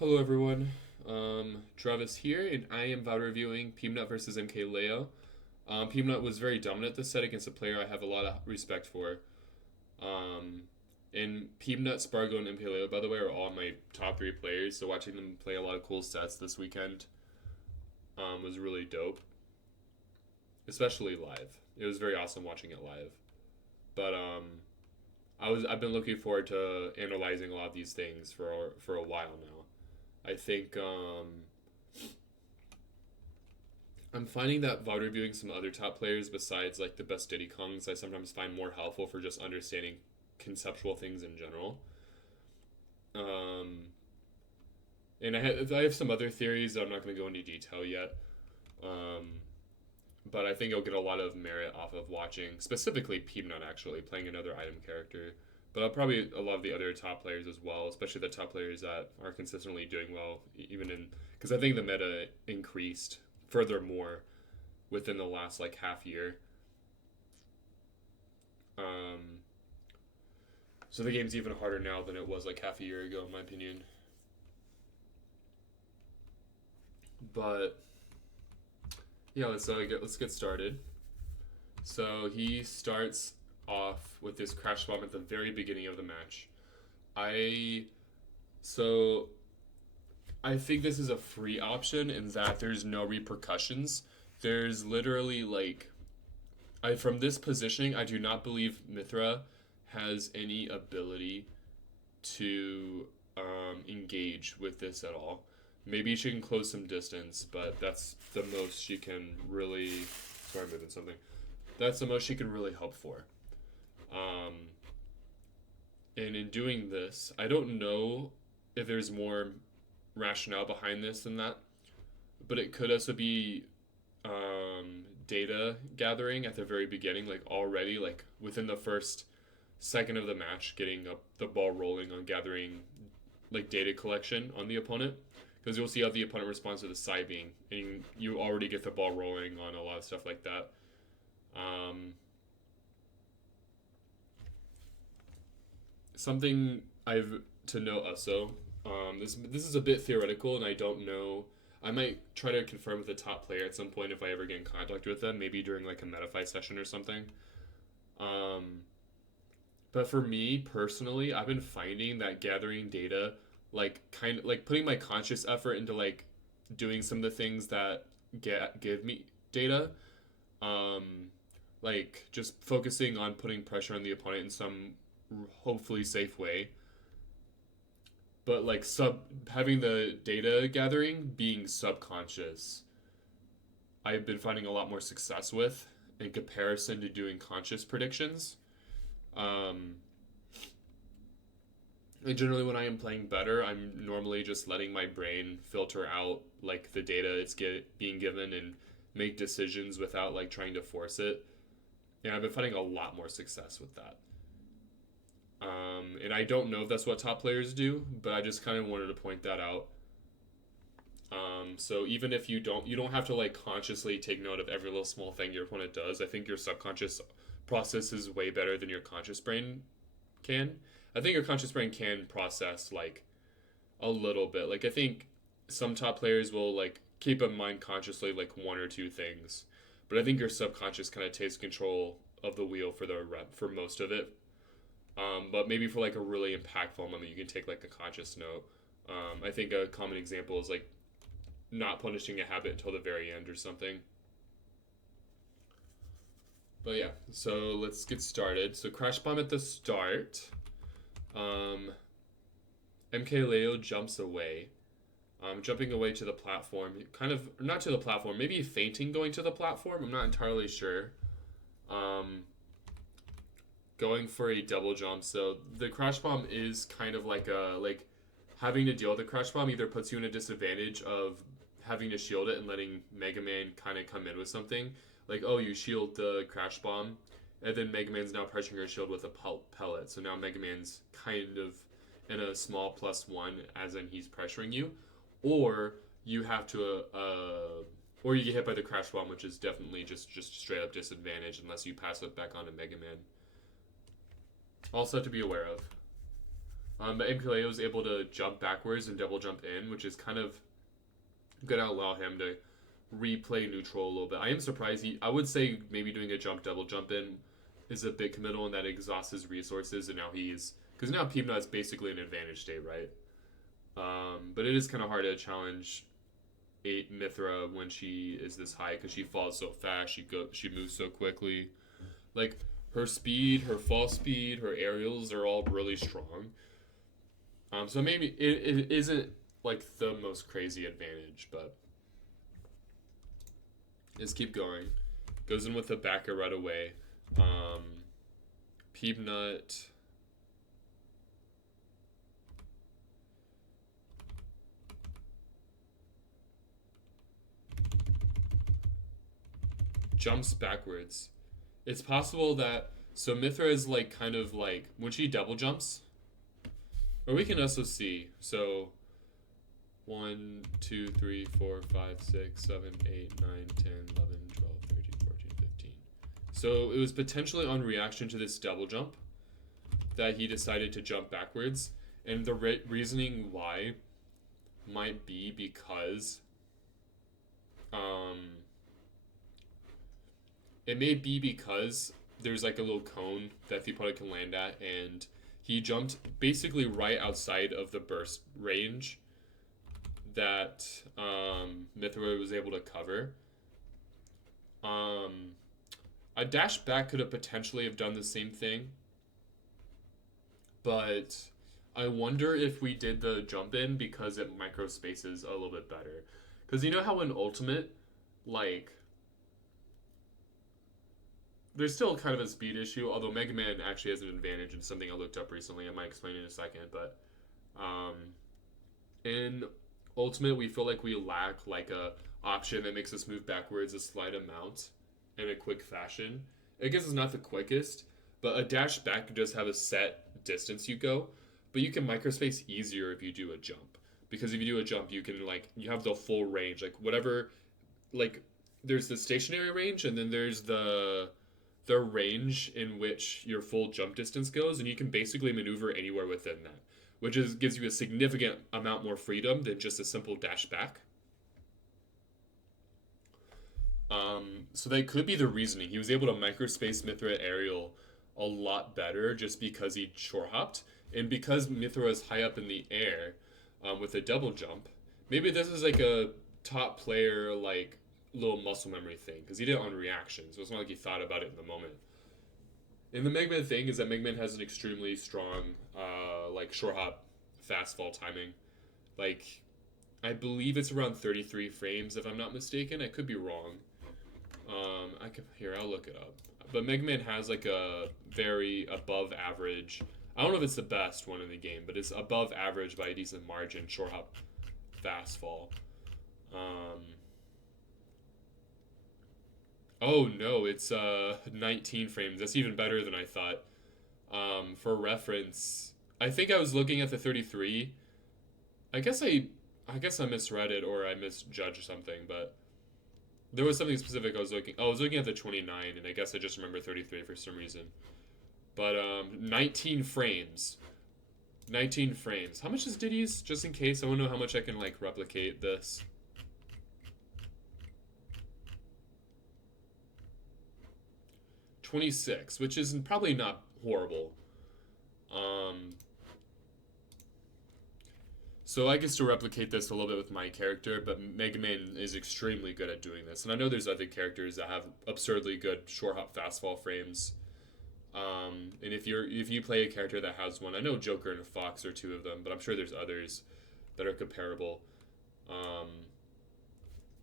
Hello everyone, Travis here, and I am VOD reviewing Peabnut versus Mkleo. Peabnut was very dominant this set against a player I have a lot of respect for. Um, and Peabnut, Spargo, and Mkleo, by the way, are all my top three players, so watching them play a lot of cool sets this weekend was really dope, especially live. It was very awesome watching it live. But I've been looking forward to analyzing a lot of these things for a while now. I think I'm finding that VOD reviewing some other top players besides like the best Diddy Kongs, I sometimes find more helpful for just understanding conceptual things in general. Um, and I have some other theories that I'm not going to go into detail yet. Um, but I think you'll get a lot of merit off of watching, specifically Peabnut actually playing another item character. But I'll probably a lot of the other top players as well, especially the top players that are consistently doing well, even in because I think the meta increased furthermore within the last like half year. Um, so the game's even harder now than it was like half a year ago, in my opinion. But yeah, let's get started. So he starts off with this crash bomb at the very beginning of the match. I so I think this is a free option in that there's no repercussions. There's literally like I from this positioning, I do not believe Mithra has any ability to engage with this at all. Maybe she can close some distance, but that's the most she can really. Sorry, I'm moving something. That's the most she can really hope for. Um, and in doing this, I don't know if there's more rationale behind this than that, but it could also be data gathering at the very beginning, like already, like within the first second of the match, getting up the ball rolling on gathering like data collection on the opponent. Because you'll see how the opponent responds to the side being, and you already get the ball rolling on a lot of stuff like that. Um, Something I've to note also. This is a bit theoretical, and I don't know. I might try to confirm with the top player at some point if I ever get in contact with them, maybe during like a Metafy session or something. Um, but for me personally, I've been finding that gathering data, like kind of like putting my conscious effort into like doing some of the things that give me data, um, like just focusing on putting pressure on the opponent in some hopefully safe way, but like sub having the data gathering being subconscious, I've been finding a lot more success with in comparison to doing conscious predictions. Um, and generally, when I am playing better, I'm normally just letting my brain filter out like the data being given and make decisions without like trying to force it. And I've been finding a lot more success with that. And I don't know if that's what top players do, but I just kind of wanted to point that out. So even if you don't have to like consciously take note of every little small thing your opponent does. I think your subconscious process is way better than your conscious brain can. I think your conscious brain can process like a little bit. Like I think some top players will like keep in mind consciously like one or two things, but I think your subconscious kind of takes control of the wheel for the rep for most of it. But maybe for like a really impactful moment, you can take like a conscious note. I think a common example is like not punishing a habit until the very end or something. But yeah, so let's get started. So crash bomb at the start. Um, Mkleo jumps away. Jumping away to the platform, kind of not to the platform, maybe fainting going to the platform. I'm not entirely sure. Um, Going for a double jump. So the crash bomb is kind of like a like having to deal with the crash bomb either puts you in a disadvantage of having to shield it and letting Mega Man kind of come in with something like, oh, you shield the crash bomb, and then Mega Man's now pressuring your shield with a pellet. So now Mega Man's kind of in a small +1, as in he's pressuring you, or you have to or you get hit by the crash bomb, which is definitely just straight up disadvantage unless you pass it back on to Mega Man. Also to be aware of. But Mkleo is able to jump backwards and double jump in, which is kind of going to allow him to replay neutral a little bit. I am surprised I would say maybe doing a jump double jump in is a bit committal and that exhausts his resources, and now because now Peabnut is basically an advantage state, right? But it is kind of hard to challenge Mithra when she is this high because she falls so fast. She moves so quickly. Like her speed, her fall speed, her aerials are all really strong. So maybe it isn't like the most crazy advantage, but let's keep going. Goes in with the backer right away. Peabnut. Jumps backwards. It's possible that so Mithra is like kind of like when she double jumps, or we can also see so 1, 2, 3, 4, 5, 6, 7, 8, 9, 10, 11, 12, 13, 14, 15. So it was potentially on reaction to this double jump that he decided to jump backwards, and the reasoning why might be because it may be because there's like a little cone that the opponent can land at, and he jumped basically right outside of the burst range that Mithra was able to cover. A dash back could have potentially have done the same thing, but I wonder if we did the jump in because it micro spaces a little bit better. Because you know how in Ultimate, like, there's still kind of a speed issue, although Mega Man actually has an advantage in something I looked up recently. I might explain in a second, but in Ultimate, we feel like we lack like a option that makes us move backwards a slight amount in a quick fashion. I guess it's not the quickest, but a dash back does have a set distance you go, but you can microspace easier if you do a jump. Because if you do a jump, you can like you have the full range, like whatever, like there's the stationary range, and then there's the range in which your full jump distance goes, and you can basically maneuver anywhere within that, which gives you a significant amount more freedom than just a simple dash back. So that could be the reasoning. He was able to microspace Mithra aerial a lot better just because he short hopped, and because Mithra is high up in the air with a double jump. Maybe this is like a top player like little muscle memory thing because he did it on reaction, so it's not like he thought about it in the moment. And the Mega Man thing is that Mega Man has an extremely strong like short hop fast fall timing. Like I believe it's around 33 frames if I'm not mistaken. I could be wrong. I'll look it up. But Mega Man has like a very above average. I don't know if it's the best one in the game, but it's above average by a decent margin short hop fast fall. Oh no, it's 19 frames. That's even better than I thought. For reference, I think I was looking at the 33. I guess I misread it or I misjudged something, but there was something specific I was looking. Oh, I was looking at the 29, and I guess I just remember 33 for some reason. But 19 frames. 19 frames. How much is Diddy's? Just in case, I want to know how much I can like replicate this. 26, which is probably not horrible. So I guess to replicate this a little bit with my character, but Mega Man is extremely good at doing this. And I know there's other characters that have absurdly good short hop fast fall frames. And if you play a character that has one, I know Joker and Fox are two of them, but I'm sure there's others that are comparable.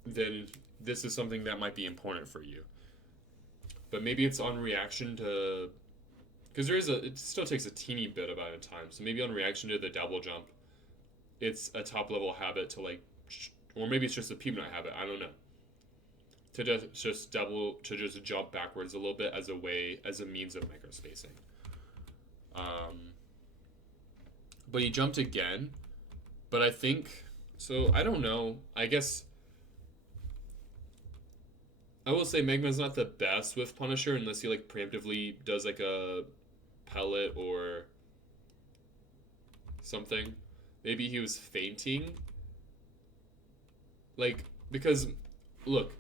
Then this is something that might be important for you. But maybe it's on reaction to, because it still takes a teeny bit amount of time. So maybe on reaction to the double jump, it's a top level habit to like, or maybe it's just a Peabnut habit. I don't know. To just jump backwards a little bit as a means of microspacing. But he jumped again. But I think so. I don't know. I guess I will say Mega Man's not the best with Punisher unless he like preemptively does like a pellet or something. Maybe he was fainting. Like, because, look,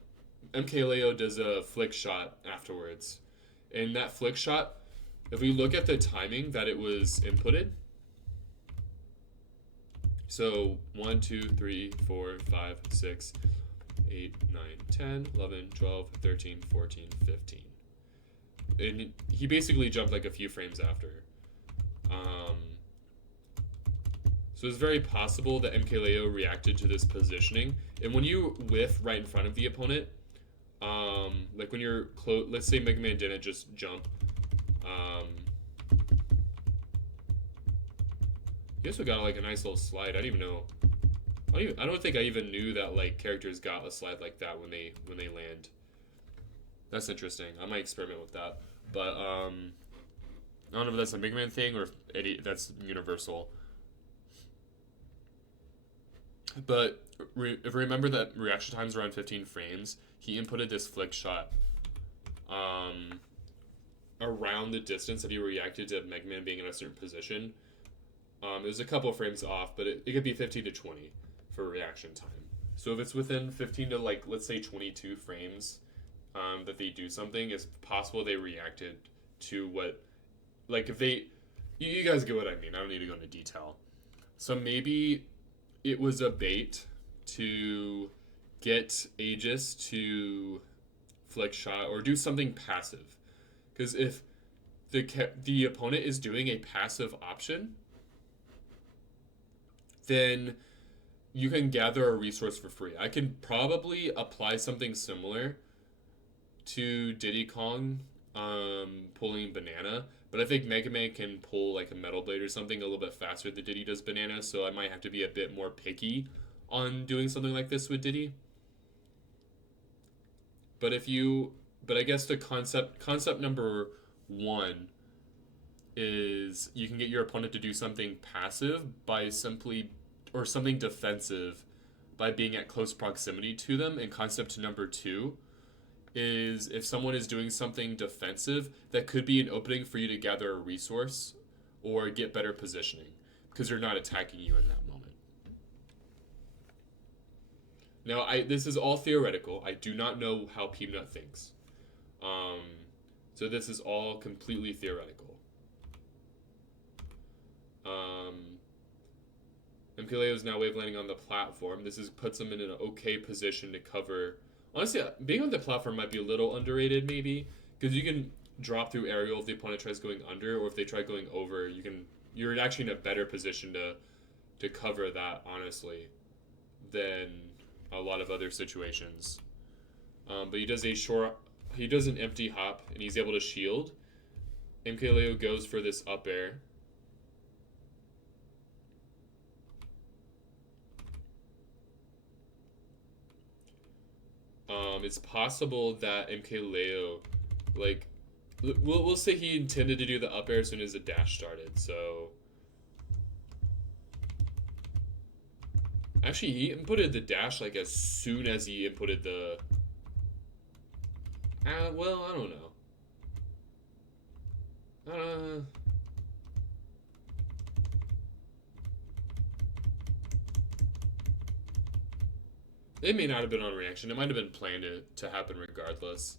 Mkleo does a flick shot afterwards. And that flick shot, if we look at the timing that it was inputted, so 1, 2, 3, 4, 5, 6, 8, 9, 10, 11, 12, 13, 14, 15. And he basically jumped like a few frames after. So it's very possible that Mkleo reacted to this positioning. And when you whiff right in front of the opponent, like when you're close, let's say Mega Man didn't just jump. He also got like a nice little slide. I don't even know. I don't think I even knew that like characters got a slide like that when they land. That's interesting. I might experiment with that. But I don't know if that's a Mega Man thing or if that's universal. But if you remember that reaction times around 15 frames, he inputted this flick shot around the distance that he reacted to Mega Man being in a certain position. It was a couple of frames off, but it could be 15 to 20 for reaction time. So if it's within 15 to like, let's say 22 frames that they do something, it's possible they reacted to what, like if they, you guys get what I mean. I don't need to go into detail. So maybe it was a bait to get Aegis to flick shot or do something passive. Because if the opponent is doing a passive option, then you can gather a resource for free. I can probably apply something similar to Diddy Kong pulling Banana, but I think Mega Man can pull like a Metal Blade or something a little bit faster than Diddy does Banana, so I might have to be a bit more picky on doing something like this with Diddy. But I guess the concept number one is you can get your opponent to do something passive by simply, or something defensive by being at close proximity to them. And concept number two is if someone is doing something defensive, that could be an opening for you to gather a resource or get better positioning because they're not attacking you in that moment. Now, this is all theoretical. I do not know how Peabnut thinks. So this is all completely theoretical. Mkleo is now wave landing on the platform. This puts him in an okay position to cover. Honestly, being on the platform might be a little underrated, maybe, because you can drop through aerial if the opponent tries going under, or if they try going over, you're actually in a better position to cover that, honestly, than a lot of other situations. But he does an empty hop, and he's able to shield. Mkleo goes for this up air. It's possible that Mkleo, like, we'll say he intended to do the up air as soon as the dash started. So, actually, he inputted the dash like as soon as he inputted the. Well, I don't know. It may not have been on reaction. It might have been planned to happen regardless.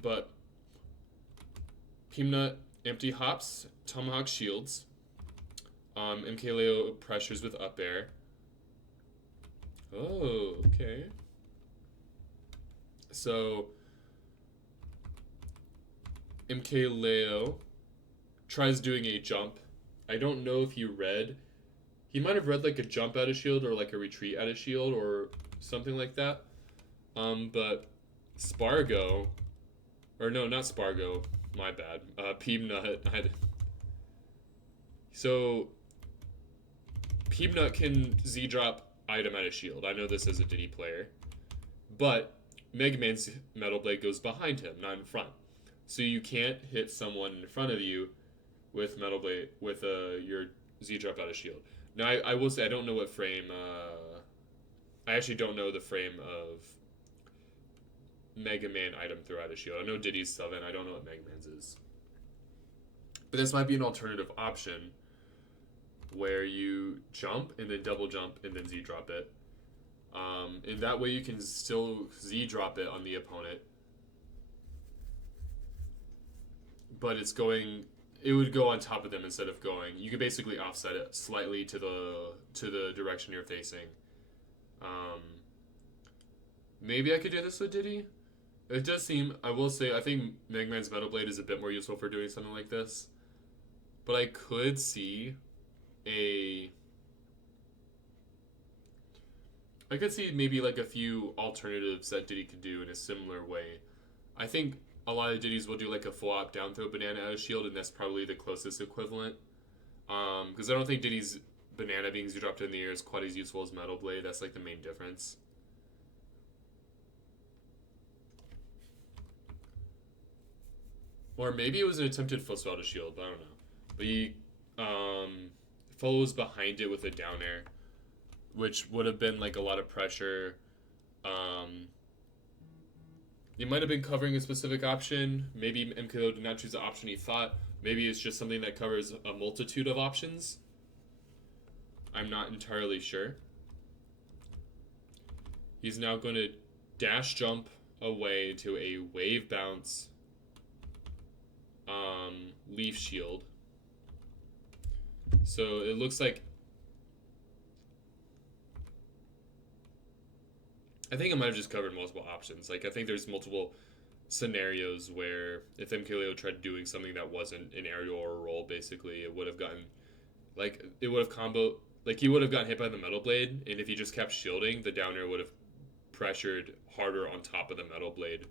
But Peabnut empty hops, tomahawk shields. Mkleo pressures with up air. Oh, okay. So Mkleo tries doing a jump. I don't know if you read. He might have read like a jump out of shield or like a retreat out of shield or something like that. But Spargo, or no, not Spargo, my bad. Peabnut. So Peabnut can Z-drop item out of shield. I know this as a Diddy player. But Mega Man's Metal Blade goes behind him, not in front. So you can't hit someone in front of you with Metal Blade, with your Z-drop out of shield. Now, I will say I don't know what frame. I actually don't know the frame of Mega Man item throw out of shield. I know Diddy's 7. I don't know what Mega Man's is. But this might be an alternative option where you jump and then double jump and then Z drop it. And that way you can still Z drop it on the opponent, but it would go on top of them instead of going. You could basically offset it slightly to the direction you're facing. Um, Maybe I could do this with Diddy. It does seem, I will say, I think Mega Man's Metal Blade is a bit more useful for doing something like this. But I could see a. I could see maybe like a few alternatives that Diddy could do in a similar way. I think a lot of Diddy's will do like a full up down throw banana out of shield, and that's probably the closest equivalent. Because I don't think Diddy's banana being dropped in the air is quite as useful as Metal Blade. That's like the main difference. Or maybe it was an attempted footstool to shield, but I don't know. But he follows behind it with a down air, which would have been like a lot of pressure. He might have been covering a specific option. Maybe Mkleo did not choose the option he thought. Maybe it's just something that covers a multitude of options. I'm not entirely sure. He's now going to dash jump away to a wave bounce leaf shield. So it looks like, I think I might have just covered multiple options. Like, I think there's multiple scenarios where if Mkleo tried doing something that wasn't an aerial or a roll, basically, it would have gotten, like, it would have like, he would have gotten hit by the Metal Blade, and if he just kept shielding, the down air would have pressured harder on top of the Metal Blade.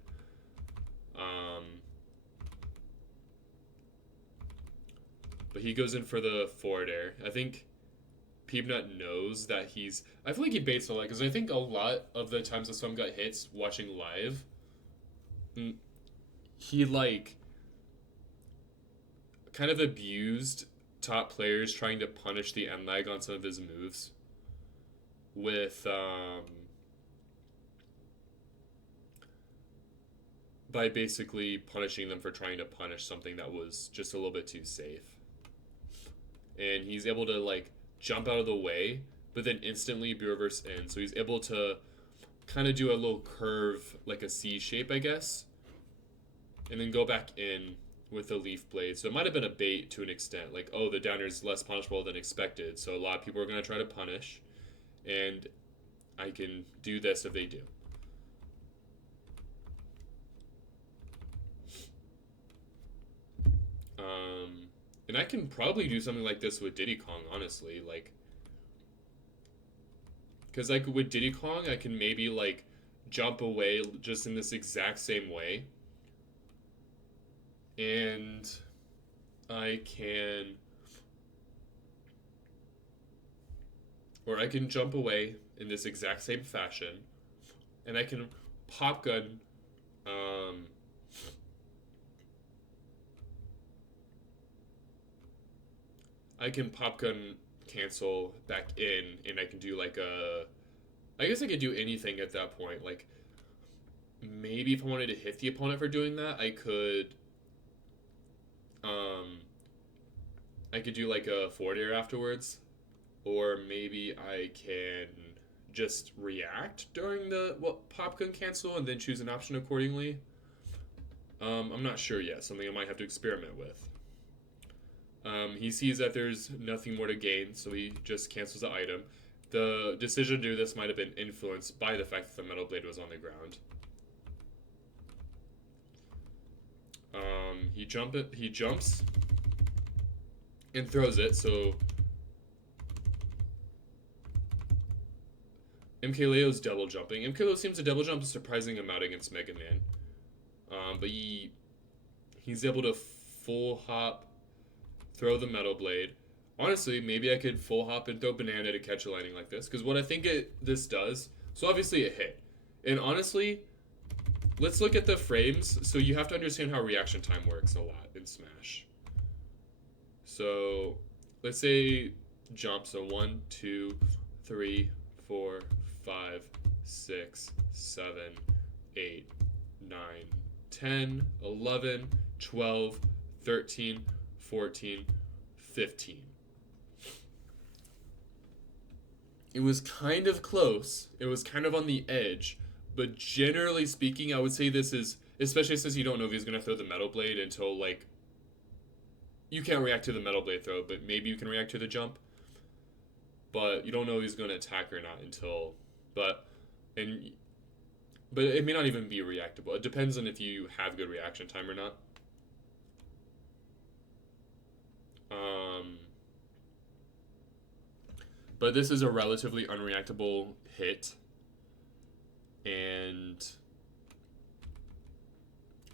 But he goes in for the forward air. I think Peabnut knows that he's. I feel like he baits a lot because I think a lot of the times that someone got hits watching live, he like kind of abused top players trying to punish the end lag on some of his moves with by basically punishing them for trying to punish something that was just a little bit too safe. And he's able to like jump out of the way, but then instantly be reversed in. So he's able to kind of do a little curve, like a C shape, I guess, and then go back in with the leaf blade. So it might have been a bait to an extent, like, oh, the downer is less punishable than expected. So a lot of people are going to try to punish, and I can do this if they do. And I can probably do something like this with Diddy Kong, honestly. Like, because like with Diddy Kong, I can maybe like jump away just in this exact same way. And I can... Or I can jump away in this exact same fashion. And I can pop gun... I can pop gun cancel back in, and I can do like a... I guess I could do anything at that point. Like, maybe if I wanted to hit the opponent for doing that, I could... I could do like a forward air afterwards. Or maybe I can just react during the pop gun cancel and then choose an option accordingly. I'm not sure yet. Something I might have to experiment with. He sees that there's nothing more to gain, so he just cancels the item. The decision to do this might have been influenced by the fact that the Metal Blade was on the ground. He jumps and throws it, so Mkleo's double jumping. Mkleo seems to double jump a surprising amount against Mega Man. But he's able to full hop, throw the Metal Blade. Honestly, maybe I could full hop and throw banana to catch a landing like this. Because what I think this does... So obviously it hit. And honestly, let's look at the frames. So you have to understand how reaction time works a lot in Smash. So let's say jump. So 1, 2, 3, 4, 5, 6, 7, 8, 9, 10, 11, 12, 13, 14, 15. It was kind of close. It was kind of on the edge. But generally speaking, I would say this is, especially since you don't know if he's going to throw the Metal Blade until, like, you can't react to the Metal Blade throw, but maybe you can react to the jump. But you don't know if he's going to attack or not until, but it may not even be reactable. It depends on if you have good reaction time or not. But this is a relatively unreactable hit, and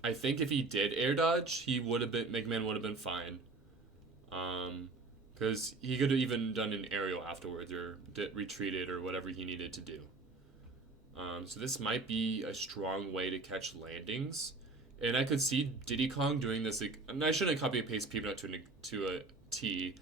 I think if he did air dodge, McMahon would have been fine. Because he could have even done an aerial afterwards or retreated or whatever he needed to do. So this might be a strong way to catch landings. And I could see Diddy Kong doing this. And I shouldn't copy and paste Peabnut to a T.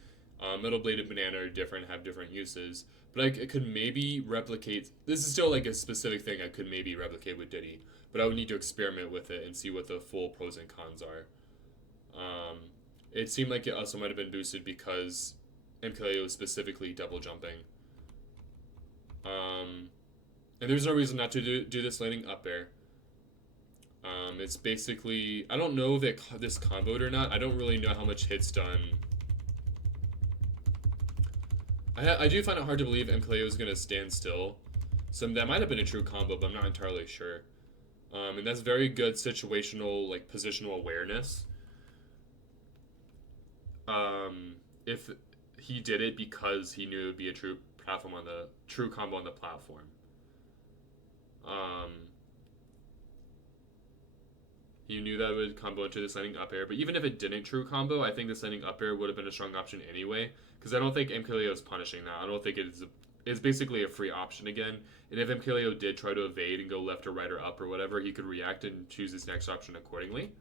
Metal Bladed Banana are different, have different uses. But I could maybe replicate. This is still like a specific thing I could maybe replicate with Diddy. But I would need to experiment with it and see what the full pros and cons are. It seemed like it also might have been boosted because Mkleo was specifically double jumping. And there's no reason not to do this landing up air. It's basically, I don't know if this comboed or not. I don't really know how much hit's done. I do find it hard to believe Mkleo is going to stand still. So that might have been a true combo, but I'm not entirely sure. And that's very good situational, like, positional awareness. If he did it because he knew it would be a true combo on the platform. He knew that it would combo into this landing up air, but even if it didn't true combo, I think this landing up air would have been a strong option anyway, because I don't think Mkleo is punishing that. I don't think it's basically a free option again, and if Mkleo did try to evade and go left or right or up or whatever, he could react and choose his next option accordingly.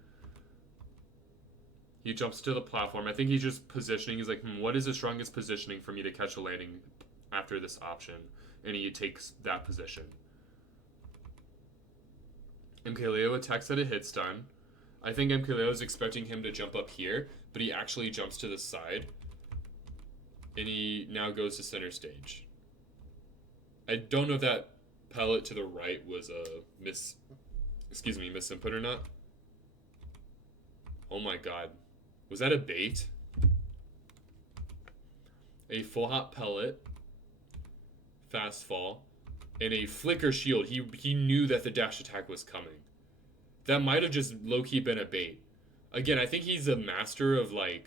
He jumps to the platform. I think he's just positioning. He's like, what is the strongest positioning for me to catch a landing after this option? And he takes that position. Mkleo attacks at a hit stun. I think Mkleo is expecting him to jump up here, but he actually jumps to the side. And he now goes to center stage. I don't know if that pellet to the right was a miss input or not. Oh my god. Was that a bait? A full hop pellet, fast fall, and a flicker shield. He knew that the dash attack was coming. That might have just low-key been a bait. Again, I think he's a master of, like,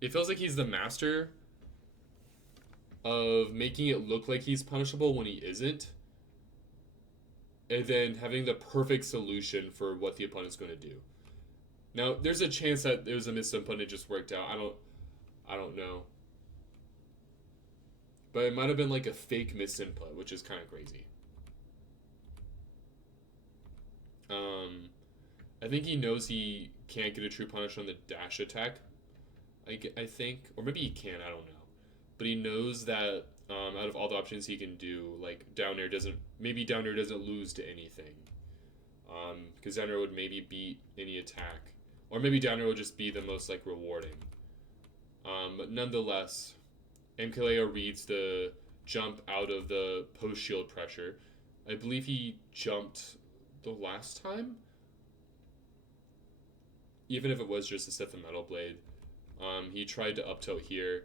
it feels like he's the master of making it look like he's punishable when he isn't, and then having the perfect solution for what the opponent's going to do. Now, there's a chance that there was a misinput and it just worked out. I don't know. But it might have been like a fake misinput, which is kind of crazy. I think he knows he can't get a true punish on the dash attack. I think, or maybe he can. I don't know. But he knows that out of all the options he can do, like down air doesn't lose to anything. Because down air would maybe beat any attack, or maybe down air would just be the most like rewarding. But nonetheless, Mkleo reads the jump out of the post shield pressure. I believe he jumped the last time, even if it was just to set the Metal Blade. He tried to up tilt here.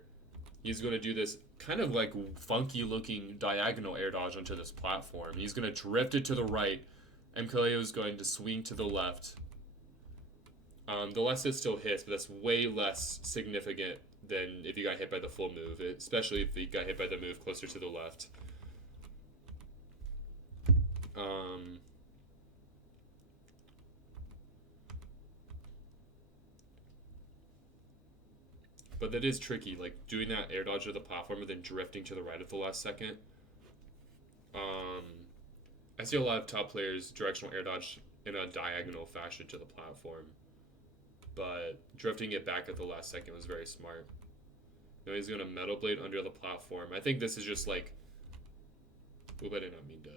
He's going to do this kind of like funky looking diagonal air dodge onto this platform. He's going to drift it to the right. Mkleo is going to swing to the left. The left hit still hits, but that's way less significant than if you got hit by the full move, especially if you got hit by the move closer to the left. But that is tricky, like doing that air dodge to the platform and then drifting to the right at the last second. I see a lot of top players directional air dodge in a diagonal fashion to the platform, but drifting it back at the last second was very smart. Now he's going to Metal Blade under the platform. I think this is just like... Oop, I did not mean to...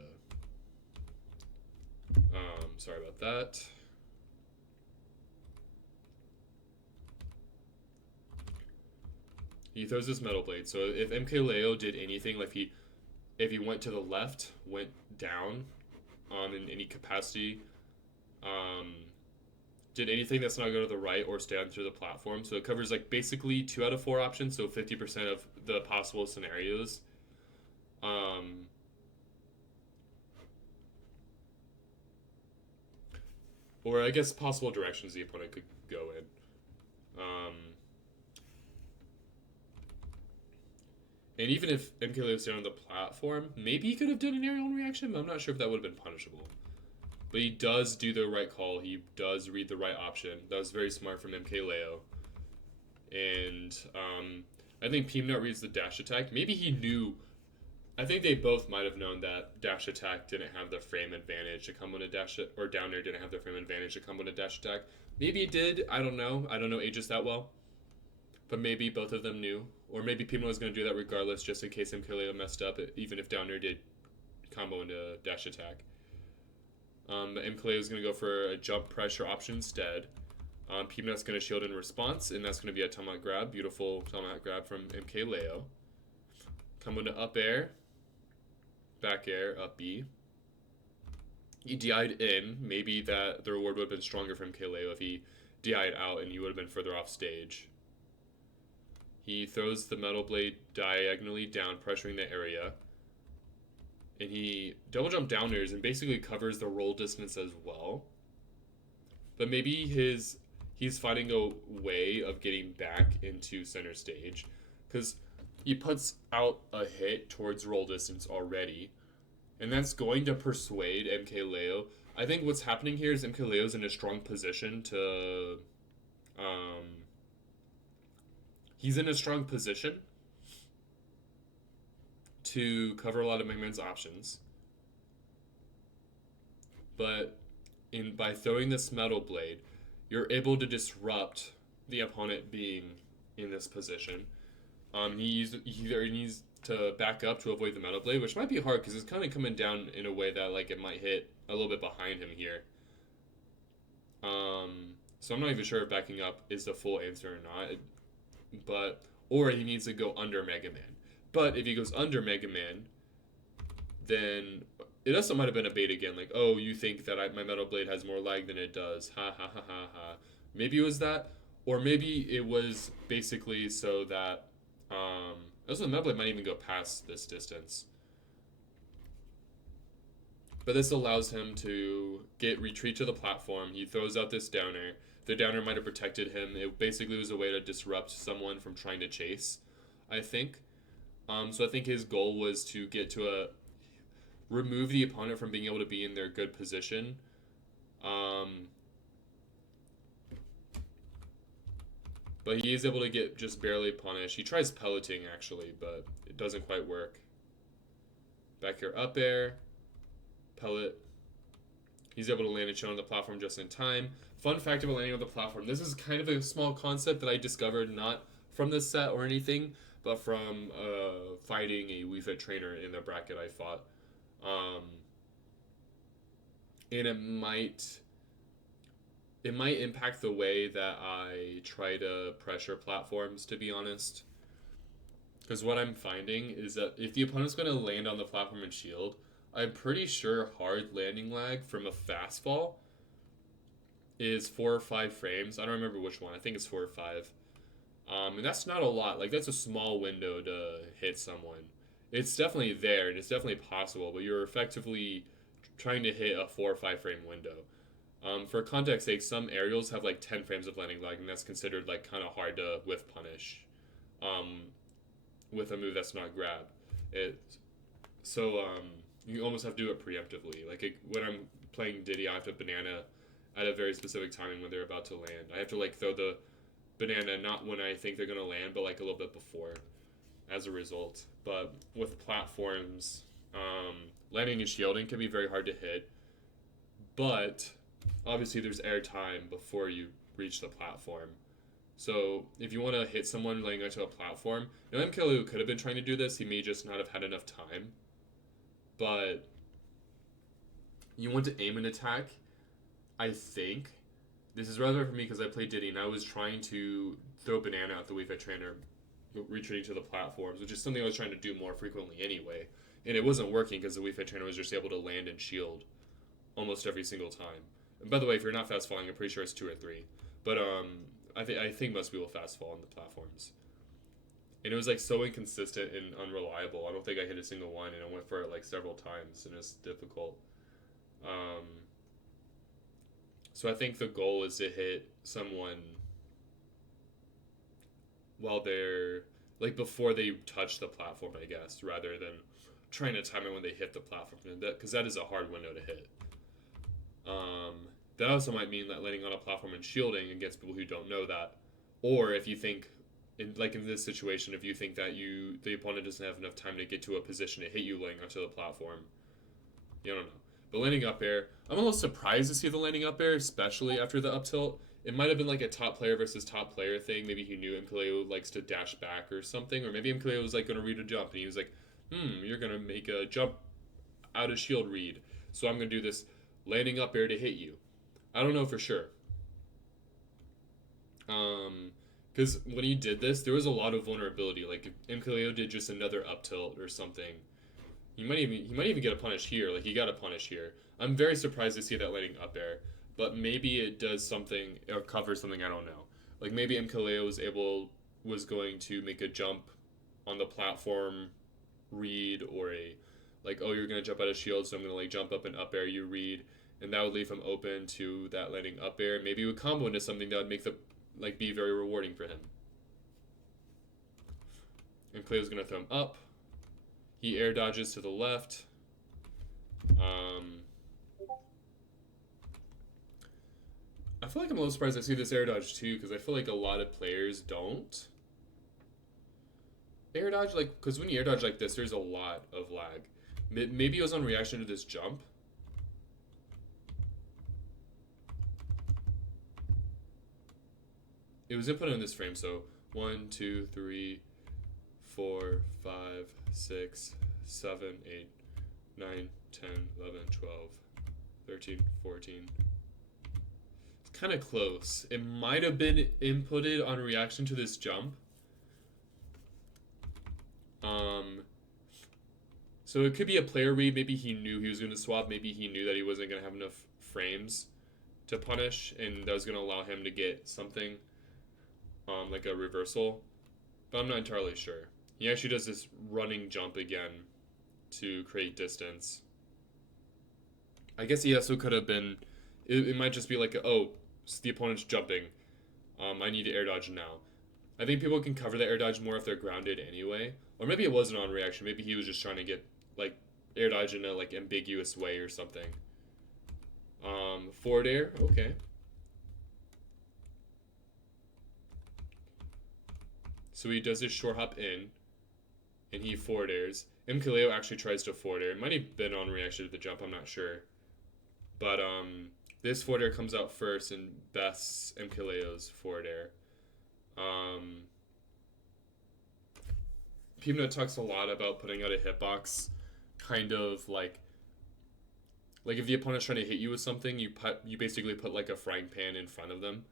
sorry about that. He throws this metal blade. So if Mkleo did anything, like if he went to the left, went down, in any capacity, um, did anything that's not go to the right or stand through the platform. So it covers like basically 2 out of 4 options, so 50% of the possible scenarios. Um, or I guess possible directions the opponent could go in. And even if Mkleo was down on the platform, maybe he could have done an aerial reaction, but I'm not sure if that would have been punishable. But he does do the right call. He does read the right option. That was very smart from Mkleo. And I think Peabnut reads the dash attack. Maybe he knew. I think they both might have known that dash attack didn't have the frame advantage to come on a dash, or down air didn't have the frame advantage to come on a dash attack. Maybe it did. I don't know. I don't know Aegis that well. But maybe both of them knew. Or maybe Peabnut was going to do that regardless, just in case Mkleo messed up, even if down air did combo into dash attack. Mkleo is going to go for a jump pressure option instead. Peabnut's going to shield in response, and that's going to be a tomahawk grab. Beautiful tomahawk grab from Mkleo. Combo to up air, back air, up B. He DI'd in. Maybe that the reward would have been stronger from Mkleo if he DI'd out and you would have been further off stage. He throws the metal blade diagonally down, pressuring the area. And he double jump down airs and basically covers the roll distance as well. But maybe he's finding a way of getting back into center stage, because he puts out a hit towards roll distance already, and that's going to persuade Mkleo. I think what's happening here is Mkleo's in a strong position to he's in a strong position to cover a lot of Mega Man's options. But by throwing this metal blade, you're able to disrupt the opponent being in this position. He either needs to back up to avoid the metal blade, which might be hard because it's kind of coming down in a way that like it might hit a little bit behind him here. So I'm not even sure if backing up is the full answer or not. Or he needs to go under Mega Man. But if he goes under Mega Man, then it also might have been a bait again. Like, oh, you think that my metal blade has more lag than it does. Ha ha ha ha ha. Maybe it was that. Or maybe it was basically so that also the metal blade might even go past this distance. But this allows him to retreat to the platform. He throws out this downer. The downer might have protected him. It basically was a way to disrupt someone from trying to chase, I think. So I think his goal was to get to remove the opponent from being able to be in their good position. But he is able to get just barely punished. He tries pelleting, actually, but it doesn't quite work. Back here, up air. Pellet. He's able to land a chill on the platform just in time. Fun fact about landing on the platform. This is kind of a small concept that I discovered not from this set or anything, but from fighting a Wii Fit trainer in the bracket I fought. And it might impact the way that I try to pressure platforms, to be honest. Because what I'm finding is that if the opponent's going to land on the platform and shield, I'm pretty sure hard landing lag from a fastball is 4 or 5 frames. I don't remember which one. I think it's 4 or 5. And that's not a lot. Like, that's a small window to hit someone. It's definitely there, and it's definitely possible, but you're effectively trying to hit a 4 or 5 frame window. For context sake, some aerials have like 10 frames of landing lag, and that's considered like kind of hard to whiff punish with a move that's not grab. You almost have to do it preemptively. Like when I'm playing Diddy, I have to banana at a very specific timing when they're about to land. I have to like throw the banana not when I think they're going to land, but like a little bit before as a result. But with platforms, landing and shielding can be very hard to hit. But obviously there's air time before you reach the platform. So if you want to hit someone laying onto a platform, Mkleo could have been trying to do this. He may just not have had enough time. But you want to aim an attack, I think. This is rather for me because I played Diddy and I was trying to throw banana at the Wii Fit trainer retreating to the platforms, which is something I was trying to do more frequently anyway. And it wasn't working because the Wii Fit trainer was just able to land and shield almost every single time. And by the way, if you're not fast falling, I'm pretty sure it's 2 or 3. But I think most people fast fall on the platforms. And it was like so inconsistent and unreliable. I don't think I hit a single one, and I went for it like several times, and it's difficult. Um, so I think the goal is to hit someone while they're like before they touch the platform, I guess, rather than trying to time it when they hit the platform, because that is a hard window to hit. Um, that also might mean that landing on a platform and shielding against people who don't know that, or if you think, in this situation, if you think that the opponent doesn't have enough time to get to a position to hit you laying onto the platform, you don't know. But landing up air, I'm a little surprised to see the landing up air, especially after the up tilt. It might have been like a top player versus top player thing. Maybe he knew Mkleo likes to dash back or something, or maybe Mkleo was like going to read a jump and he was like, you're going to make a jump out of shield read, so I'm going to do this landing up air to hit you. I don't know for sure. Because when he did this, there was a lot of vulnerability. Like if Mkleo did just another up tilt or something, he might even get a punish here. Like he got a punish here. I'm very surprised to see that landing up air, but maybe it does something or covers something, I don't know. Like maybe Mkleo was going to make a jump on the platform read, or a like, oh, you're gonna jump out of shield, so I'm gonna like jump up and up air you read, and that would leave him open to that landing up air. Maybe it would combo into something that would make the like be very rewarding for him. And Mkleo's gonna throw him up. He air dodges to the left. I feel like I'm a little surprised I see this air dodge too, because I feel like a lot of players don't air dodge, like, because when you air dodge like this, there's a lot of lag. Maybe it was on reaction to this jump. It was input in this frame, so 1, 2, 3, 4, 5, 6, 7, 8, 9, 10, 11, 12, 13, 14. It's kind of close. It might have been inputted on reaction to this jump. So it could be a player read. Maybe he knew he was going to swap. Maybe he knew that he wasn't going to have enough frames to punish, and that was going to allow him to get something, like a reversal. But I'm not entirely sure. He actually does this running jump again to create distance. I guess he also could have been... It might just be like, oh, the opponent's jumping. I need to air dodge now. I think people can cover the air dodge more if they're grounded anyway. Or maybe it wasn't on reaction. Maybe he was just trying to get, like, air dodge in a, like, ambiguous way or something. Forward air, okay. So he does his short hop in, and he forward airs. Mkleo actually tries to forward air. It might have been on reaction to the jump, I'm not sure. But this forward air comes out first and bests Mkleo's forward air. Peabnut talks a lot about putting out a hitbox, kind of like if the opponent's trying to hit you with something, you basically put like a frying pan in front of them.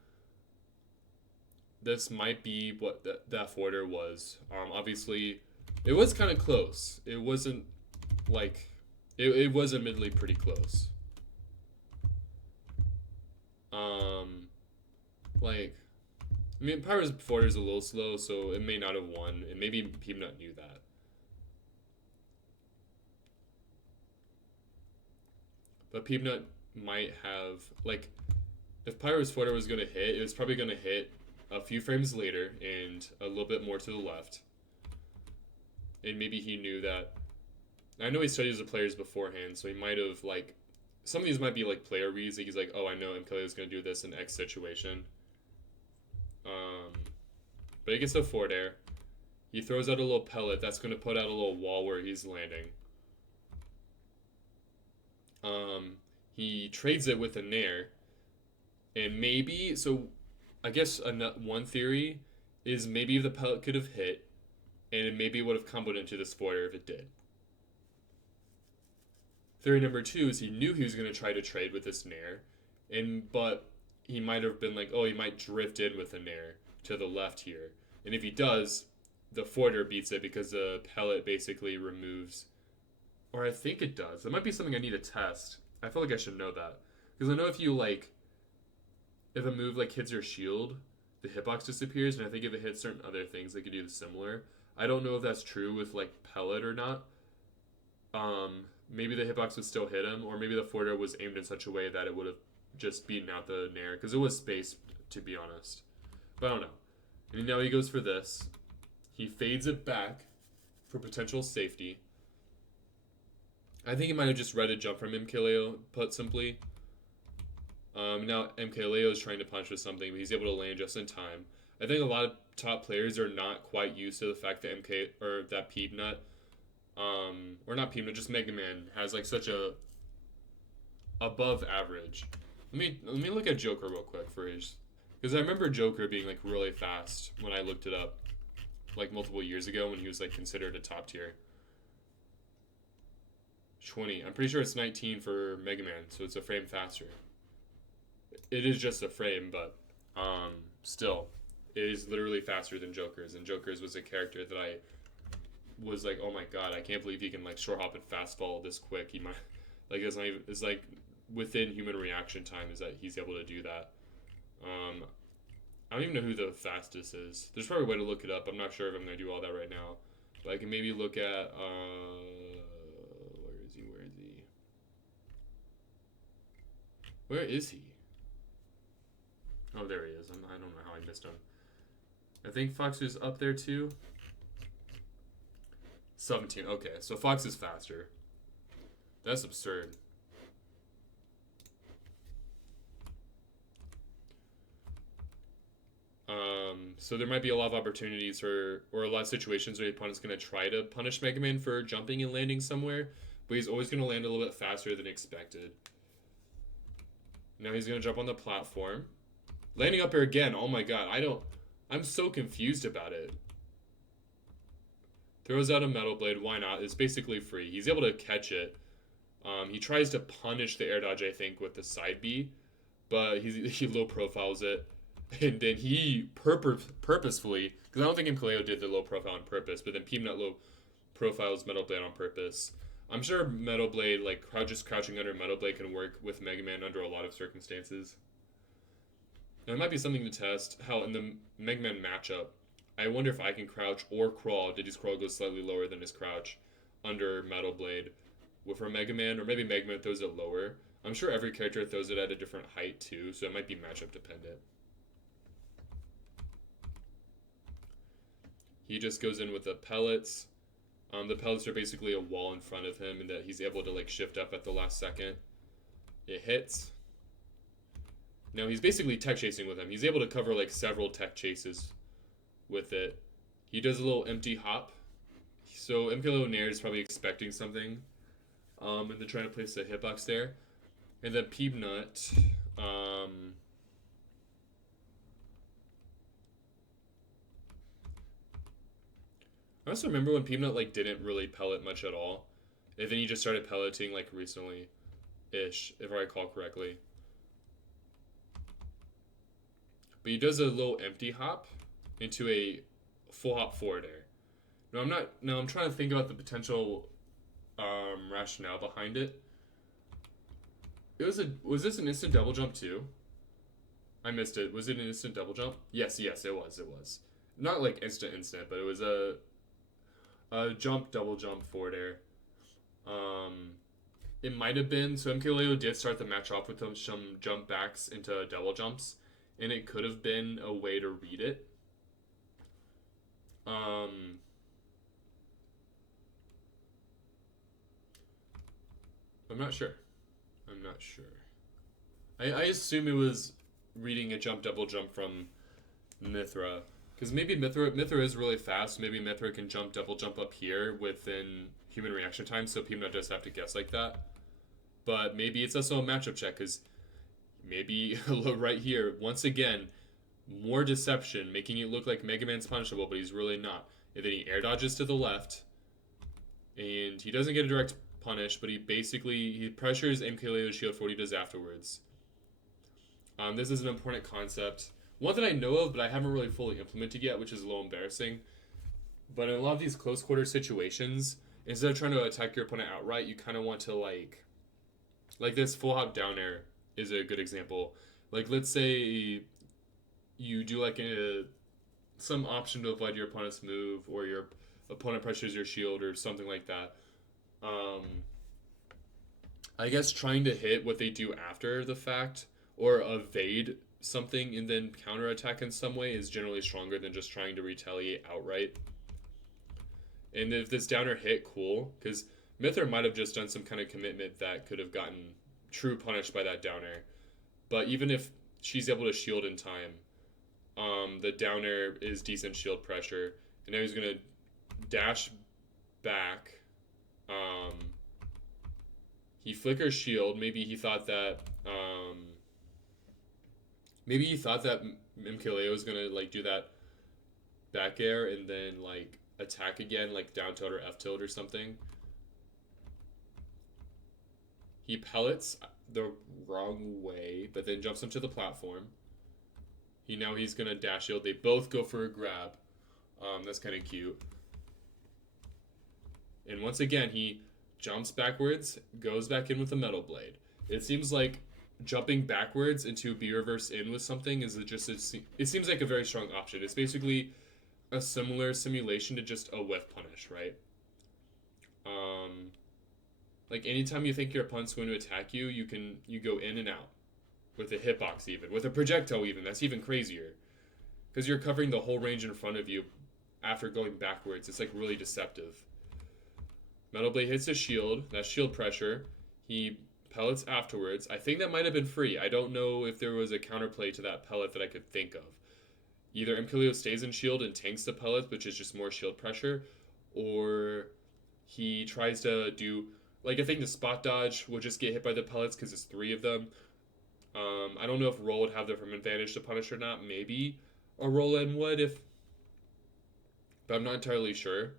This might be what that forward air was. Obviously, it was kind of close. It wasn't like it was admittedly pretty close. Like, I mean, Pyro's forward is a little slow, so it may not have won, and maybe Peabnut knew that. But Peabnut might have, like, if Pyro's forward was going to hit, it was probably going to hit a few frames later and a little bit more to the left. And maybe he knew that. I know he studies the players beforehand, so he might have, like, some of these might be like player reads. Like he's like, oh, I know Mkleo is going to do this in X situation. But he gets the forward air. He throws out a little pellet that's going to put out a little wall where he's landing. He trades it with a nair. And maybe, so I guess one theory is maybe the pellet could have hit, and maybe it would have comboed into this forward air if it did. Theory number 2 is he knew he was going to try to trade with this nair, but he might have been like, oh, he might drift in with a nair to the left here. And if he does, the forwarder beats it because the pellet basically removes, or I think it does. That might be something I need to test. I feel like I should know that because I know if you like, if a move like hits your shield, the hitbox disappears, and I think if it hits certain other things, they could do the similar. I don't know if that's true with like pellet or not. Maybe the hitbox would still hit him, or maybe the forwarder was aimed in such a way that it would have just beaten out the nair because it was spaced, to be honest. But I don't know. And now he goes for this. He fades it back for potential safety. I think he might have just read a jump from Mkleo, put simply. Now Mkleo is trying to punch with something, but he's able to land just in time. I think a lot of top players are not quite used to the fact that that Peabnut, or not Peabnut, just Mega Man has like such a above average. Let me look at Joker real quick first, because I remember Joker being like really fast when I looked it up, like multiple years ago when he was like considered a top tier. 20. I'm pretty sure it's 19 for Mega Man, so it's a frame faster. It is just a frame, but still, it is literally faster than Joker's. And Joker's was a character that I was like, oh my god, I can't believe he can like short hop and fastball this quick. He might like it's like within human reaction time is that he's able to do that. I don't even know who the fastest is. There's probably a way to look it up. I'm not sure if I'm gonna do all that right now, but I can maybe look at where is he? Oh, there he is. I don't know how I missed him. I think Fox is up there too. 17. Okay, so Fox is faster. That's absurd. So there might be a lot of opportunities or a lot of situations where the opponent's going to try to punish Mega Man for jumping and landing somewhere, but he's always going to land a little bit faster than expected. Now he's going to jump on the platform. Landing up here again. Oh my god. I'm so confused about it. Throws out a Metal Blade. Why not? It's basically free. He's able to catch it. He tries to punish the air dodge, I think, with the side B, but he low profiles it. And then he purposefully, because I don't think Mkleo did the low profile on purpose, but then Peabnut low profiles Metal Blade on purpose. I'm sure Metal Blade, like just crouching under Metal Blade, can work with Mega Man under a lot of circumstances. Now, it might be something to test how in the Mega Man matchup, I wonder if I can crouch or crawl. Did his crawl go slightly lower than his crouch under Metal Blade for Mega Man, or maybe Mega Man throws it lower. I'm sure every character throws it at a different height too, so it might be matchup dependent. He just goes in with the pellets. The pellets are basically a wall in front of him, and that he's able to like shift up at the last second. It hits. Now he's basically tech chasing with him. He's able to cover like several tech chases with it. He does a little empty hop. So Mkleo Nair is probably expecting something. And then trying to place a hitbox there. And then Peabnut. I also remember when Peabnut like didn't really pellet much at all. And then he just started pelleting like recently-ish, if I recall correctly. But he does a little empty hop into a full hop forward air. Now I'm trying to think about the potential rationale behind it. Was this an instant double jump too? I missed it. Was it an instant double jump? Yes, it was. Not like instant, but it was a double jump forward air. It might have been, so Mkleo did start the match off with some jump backs into double jumps, and it could have been a way to read it. I'm not sure. I assume it was reading a double jump from Mithra. Because maybe Mithra is really fast. Maybe Mithra can double jump up here within human reaction time, so Peabnut does have to guess like that. But maybe it's also a matchup check, because maybe right here, once again, more deception, making it look like Mega Man's punishable, but he's really not. And then he air dodges to the left, and he doesn't get a direct punish, but he pressures Mkleo's shield for what he does afterwards. This is an important concept. One that I know of, but I haven't really fully implemented yet, which is a little embarrassing. But in a lot of these close quarter situations, instead of trying to attack your opponent outright, you kind of want to like this full hop down air is a good example. Like let's say you do like some option to avoid your opponent's move, or your opponent pressures your shield or something like that. Um, I guess trying to hit what they do after the fact or evade something and then counterattack in some way is generally stronger than just trying to retaliate outright. And if this downer hit, cool, because Mither might have just done some kind of commitment that could have gotten true punished by that downer. But even if she's able to shield in time, the downer is decent shield pressure. And now he's going to dash back. He flickers shield. Maybe he thought that Mkleo was gonna like do that back air and then like attack again, like down tilt or F tilt or something. He pellets the wrong way, but then jumps into the platform. He's gonna dash shield. They both go for a grab. That's kind of cute. And once again, he jumps backwards, goes back in with a metal blade. It seems like jumping backwards into B reverse in with something it seems like a very strong option. It's basically a similar simulation to just a whiff punish, right? Like anytime you think your opponent's going to attack you, you go in and out with a hitbox, even with a projectile, even that's even crazier because you're covering the whole range in front of you after going backwards. It's like really deceptive. Metal Blade hits his shield. That's shield pressure. He pellets afterwards. I think that might have been free. I don't know if there was a counterplay to that pellet that I could think of. Either Mkleo stays in shield and tanks the pellet, which is just more shield pressure, or he tries to do... Like, I think the spot dodge will just get hit by the pellets because it's 3 of them. I don't know if roll would have the from advantage to punish or not. Maybe a roll in would, but I'm not entirely sure.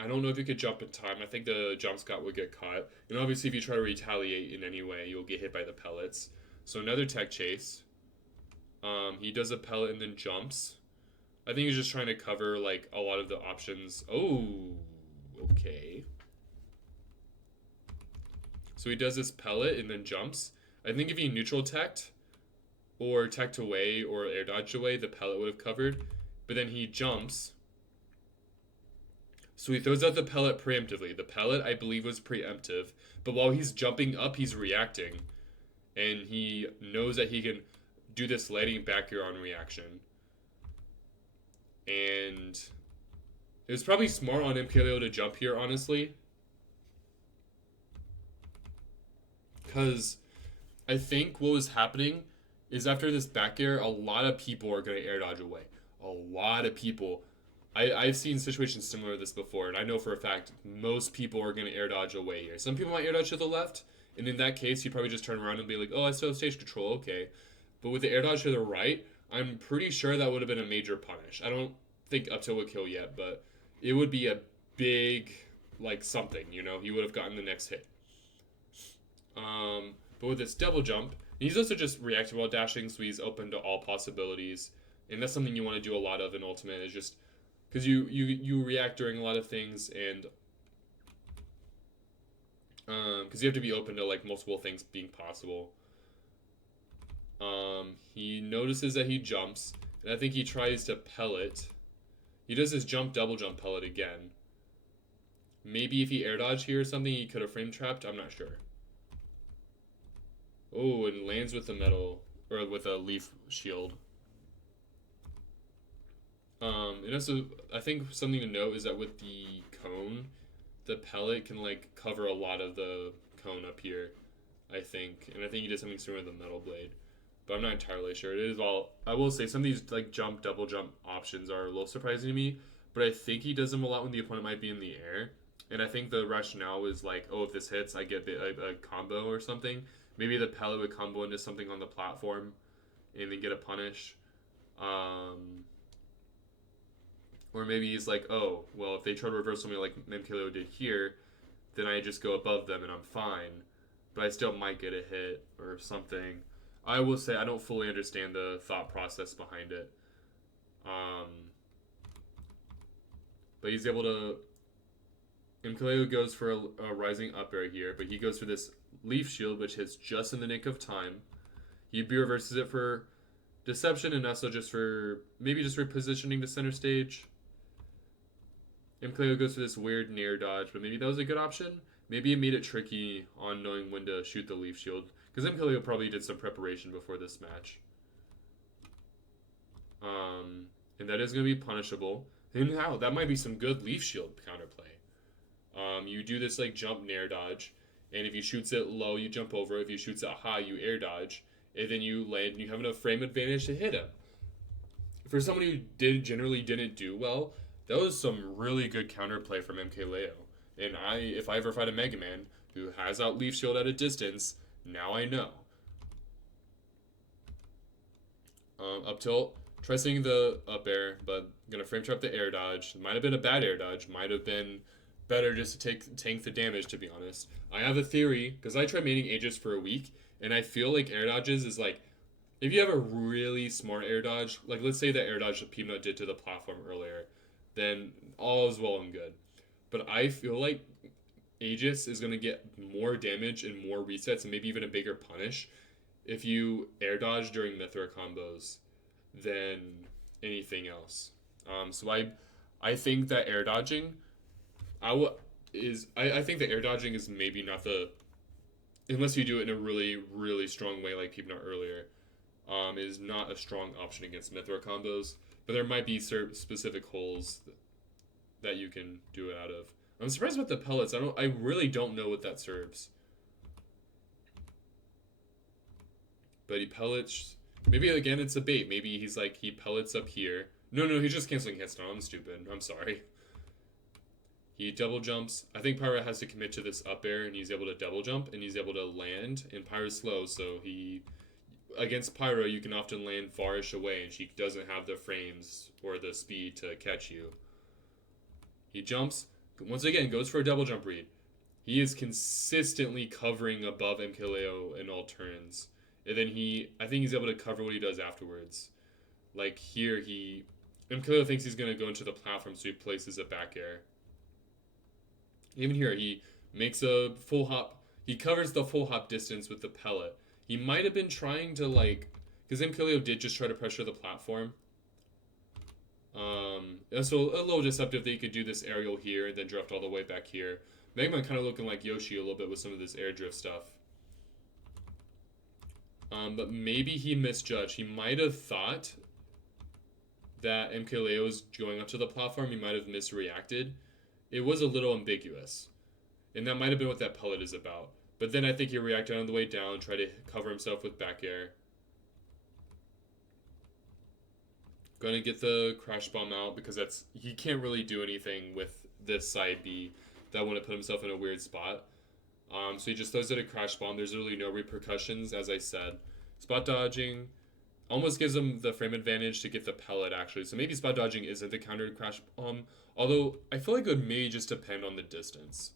I don't know if you could jump in time. I think the jump scot would get caught. And obviously, if you try to retaliate in any way, you'll get hit by the pellets. So another tech chase. He does a pellet and then jumps. I think he's just trying to cover like a lot of the options. Oh, okay. So he does this pellet and then jumps. I think if he neutral teched or teched away or air dodged away, the pellet would have covered. But then he jumps. So he throws out the pellet preemptively. The pellet, I believe, was preemptive. But while he's jumping up, he's reacting. And he knows that he can do this lighting back air on reaction. And it was probably smart on Mkleo to jump here, honestly. Because I think what was happening is after this back air, a lot of people are going to air dodge away. A lot of people. I've seen situations similar to this before, and I know for a fact most people are going to air dodge away here. Some people might air dodge to the left, and in that case, you probably just turn around and be like, oh, I still have stage control, okay. But with the air dodge to the right, I'm pretty sure that would have been a major punish. I don't think up to would kill yet, but it would be a big, like, something, you know? He would have gotten the next hit. But with this double jump, he's also just reactive while dashing, so he's open to all possibilities. And that's something you want to do a lot of in Ultimate, is just... Because you react during a lot of things, and... Because you have to be open to, like, multiple things being possible. He notices that he jumps, and I think he tries to pellet. He does his jump, double jump pellet again. Maybe if he air dodged here or something, he could have frame trapped. I'm not sure. Oh, and lands with a metal, or with a leaf shield. And also, I think something to note is that with the cone, the pellet can like cover a lot of the cone up here, I think. And I think he did something similar with the metal blade. But I'm not entirely sure. It is all... I will say some of these like jump, double jump options are a little surprising to me. But I think he does them a lot when the opponent might be in the air. And I think the rationale is like, oh, if this hits, I get a combo or something. Maybe the pellet would combo into something on the platform and then get a punish. Or maybe he's like, oh, well, if they try to reverse something like Mkleo did here, then I just go above them and I'm fine. But I still might get a hit or something. I will say I don't fully understand the thought process behind it. but he's able to. Mkleo goes for a rising up air here, but he goes for this leaf shield, which hits just in the nick of time. He B reverses it for deception and also just for maybe just repositioning the center stage. Mkleo goes for this weird nair dodge, but maybe that was a good option. Maybe it made it tricky on knowing when to shoot the leaf shield, because Mkleo probably did some preparation before this match. And that is going to be punishable. And now that might be some good leaf shield counterplay. You do this like jump nair dodge, and if he shoots it low, you jump over. If he shoots it high, you air dodge, and then you land, and you have enough frame advantage to hit him. For someone who generally didn't do well, that was some really good counterplay from Mkleo. And if I ever fight a Mega Man who has out leaf shield at a distance, now I know. Up tilt, try seeing the up air, but gonna frame trap the air dodge. Might have been a bad air dodge. Might have been better just to tank the damage, to be honest. I have a theory, because I tried maining Aegis for a week, and I feel like air dodges is like, if you have a really smart air dodge, like let's say the air dodge that Peabnut did to the platform earlier, then all is well and good. But I feel like Aegis is going to get more damage and more resets and maybe even a bigger punish if you air dodge during Mithra combos than anything else. I think that air dodging I think the air dodging is maybe not the, unless you do it in a really really strong way like Peabnut earlier, is not a strong option against Mithra combos. But there might be specific holes that you can do it out of. I'm surprised about the pellets. I really don't know what that serves. But he pellets. Maybe again it's a bait. Maybe he's like he pellets up here. No, he's just canceling hits now. I'm stupid. I'm sorry. He double jumps. I think Pyra has to commit to this up air, and he's able to double jump, and he's able to land. And Pyra's slow, so against Pyra, you can often land farish away, and she doesn't have the frames or the speed to catch you. He jumps. Once again, goes for a double jump read. He is consistently covering above Mkleo in all turns. And then I think he's able to cover what he does afterwards. Like here, Mkleo thinks he's going to go into the platform, so he places a back air. Even here, he makes a full hop. He covers the full hop distance with the pellet. He might have been trying to because Mkleo did just try to pressure the platform. So a little deceptive that he could do this aerial here and then drift all the way back here. Magma kind of looking like Yoshi a little bit with some of this air drift stuff. But maybe he misjudged. He might have thought that Mkleo was going up to the platform. He might have misreacted. It was a little ambiguous. And that might have been what that pellet is about. But then I think he reacted on the way down, tried to cover himself with back air. Gonna get the crash bomb out because he can't really do anything with this side B that wouldn't put himself in a weird spot. So he just throws it a crash bomb. There's really no repercussions, as I said. Spot dodging almost gives him the frame advantage to get the pellet, actually. So maybe spot dodging isn't the counter to crash bomb. Although I feel like it would maybe just depend on the distance.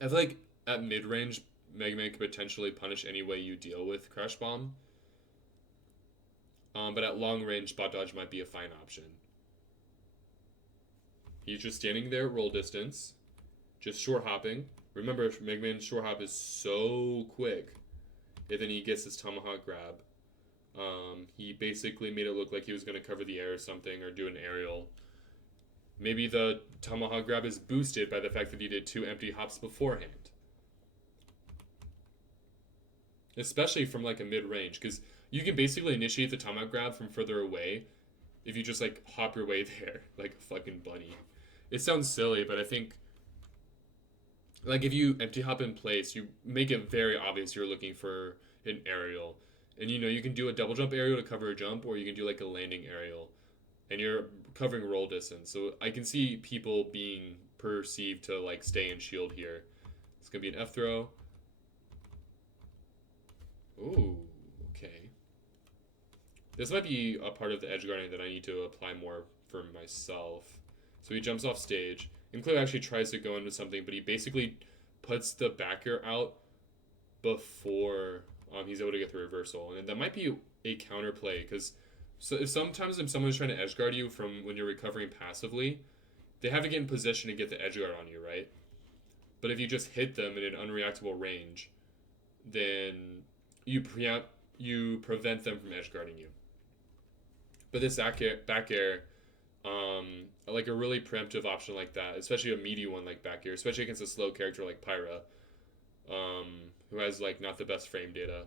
I feel like at mid-range, Mega Man could potentially punish any way you deal with crash bomb. But at long range, spot dodge might be a fine option. He's just standing there, roll distance, just short hopping. Remember, Mega Man's short hop is so quick. And then he gets his tomahawk grab. He basically made it look like he was going to cover the air or something, or do an aerial. Maybe the tomahawk grab is boosted by the fact that he did 2 empty hops beforehand. Especially from like a mid-range, because you can basically initiate the tomahawk grab from further away if you just like hop your way there like a fucking bunny. It sounds silly, but I think like if you empty hop in place, you make it very obvious you're looking for an aerial. And you can do a double jump aerial to cover a jump, or you can do like a landing aerial. And you're covering roll distance. So I can see people being perceived to like stay in shield here. It's going to be an F throw. Ooh, okay. This might be a part of the edge guarding that I need to apply more for myself. So he jumps off stage. Mkleo actually tries to go into something, but he basically puts the back air out before he's able to get the reversal. And that might be a counterplay, because So if someone's trying to edge guard you from when you're recovering passively, they have to get in position to get the edge guard on you, right? But if you just hit them in an unreactable range, then you prevent them from edge guarding you. But this back air, like a really preemptive option like that, especially a meaty one like back air, especially against a slow character like Pyra, who has like not the best frame data.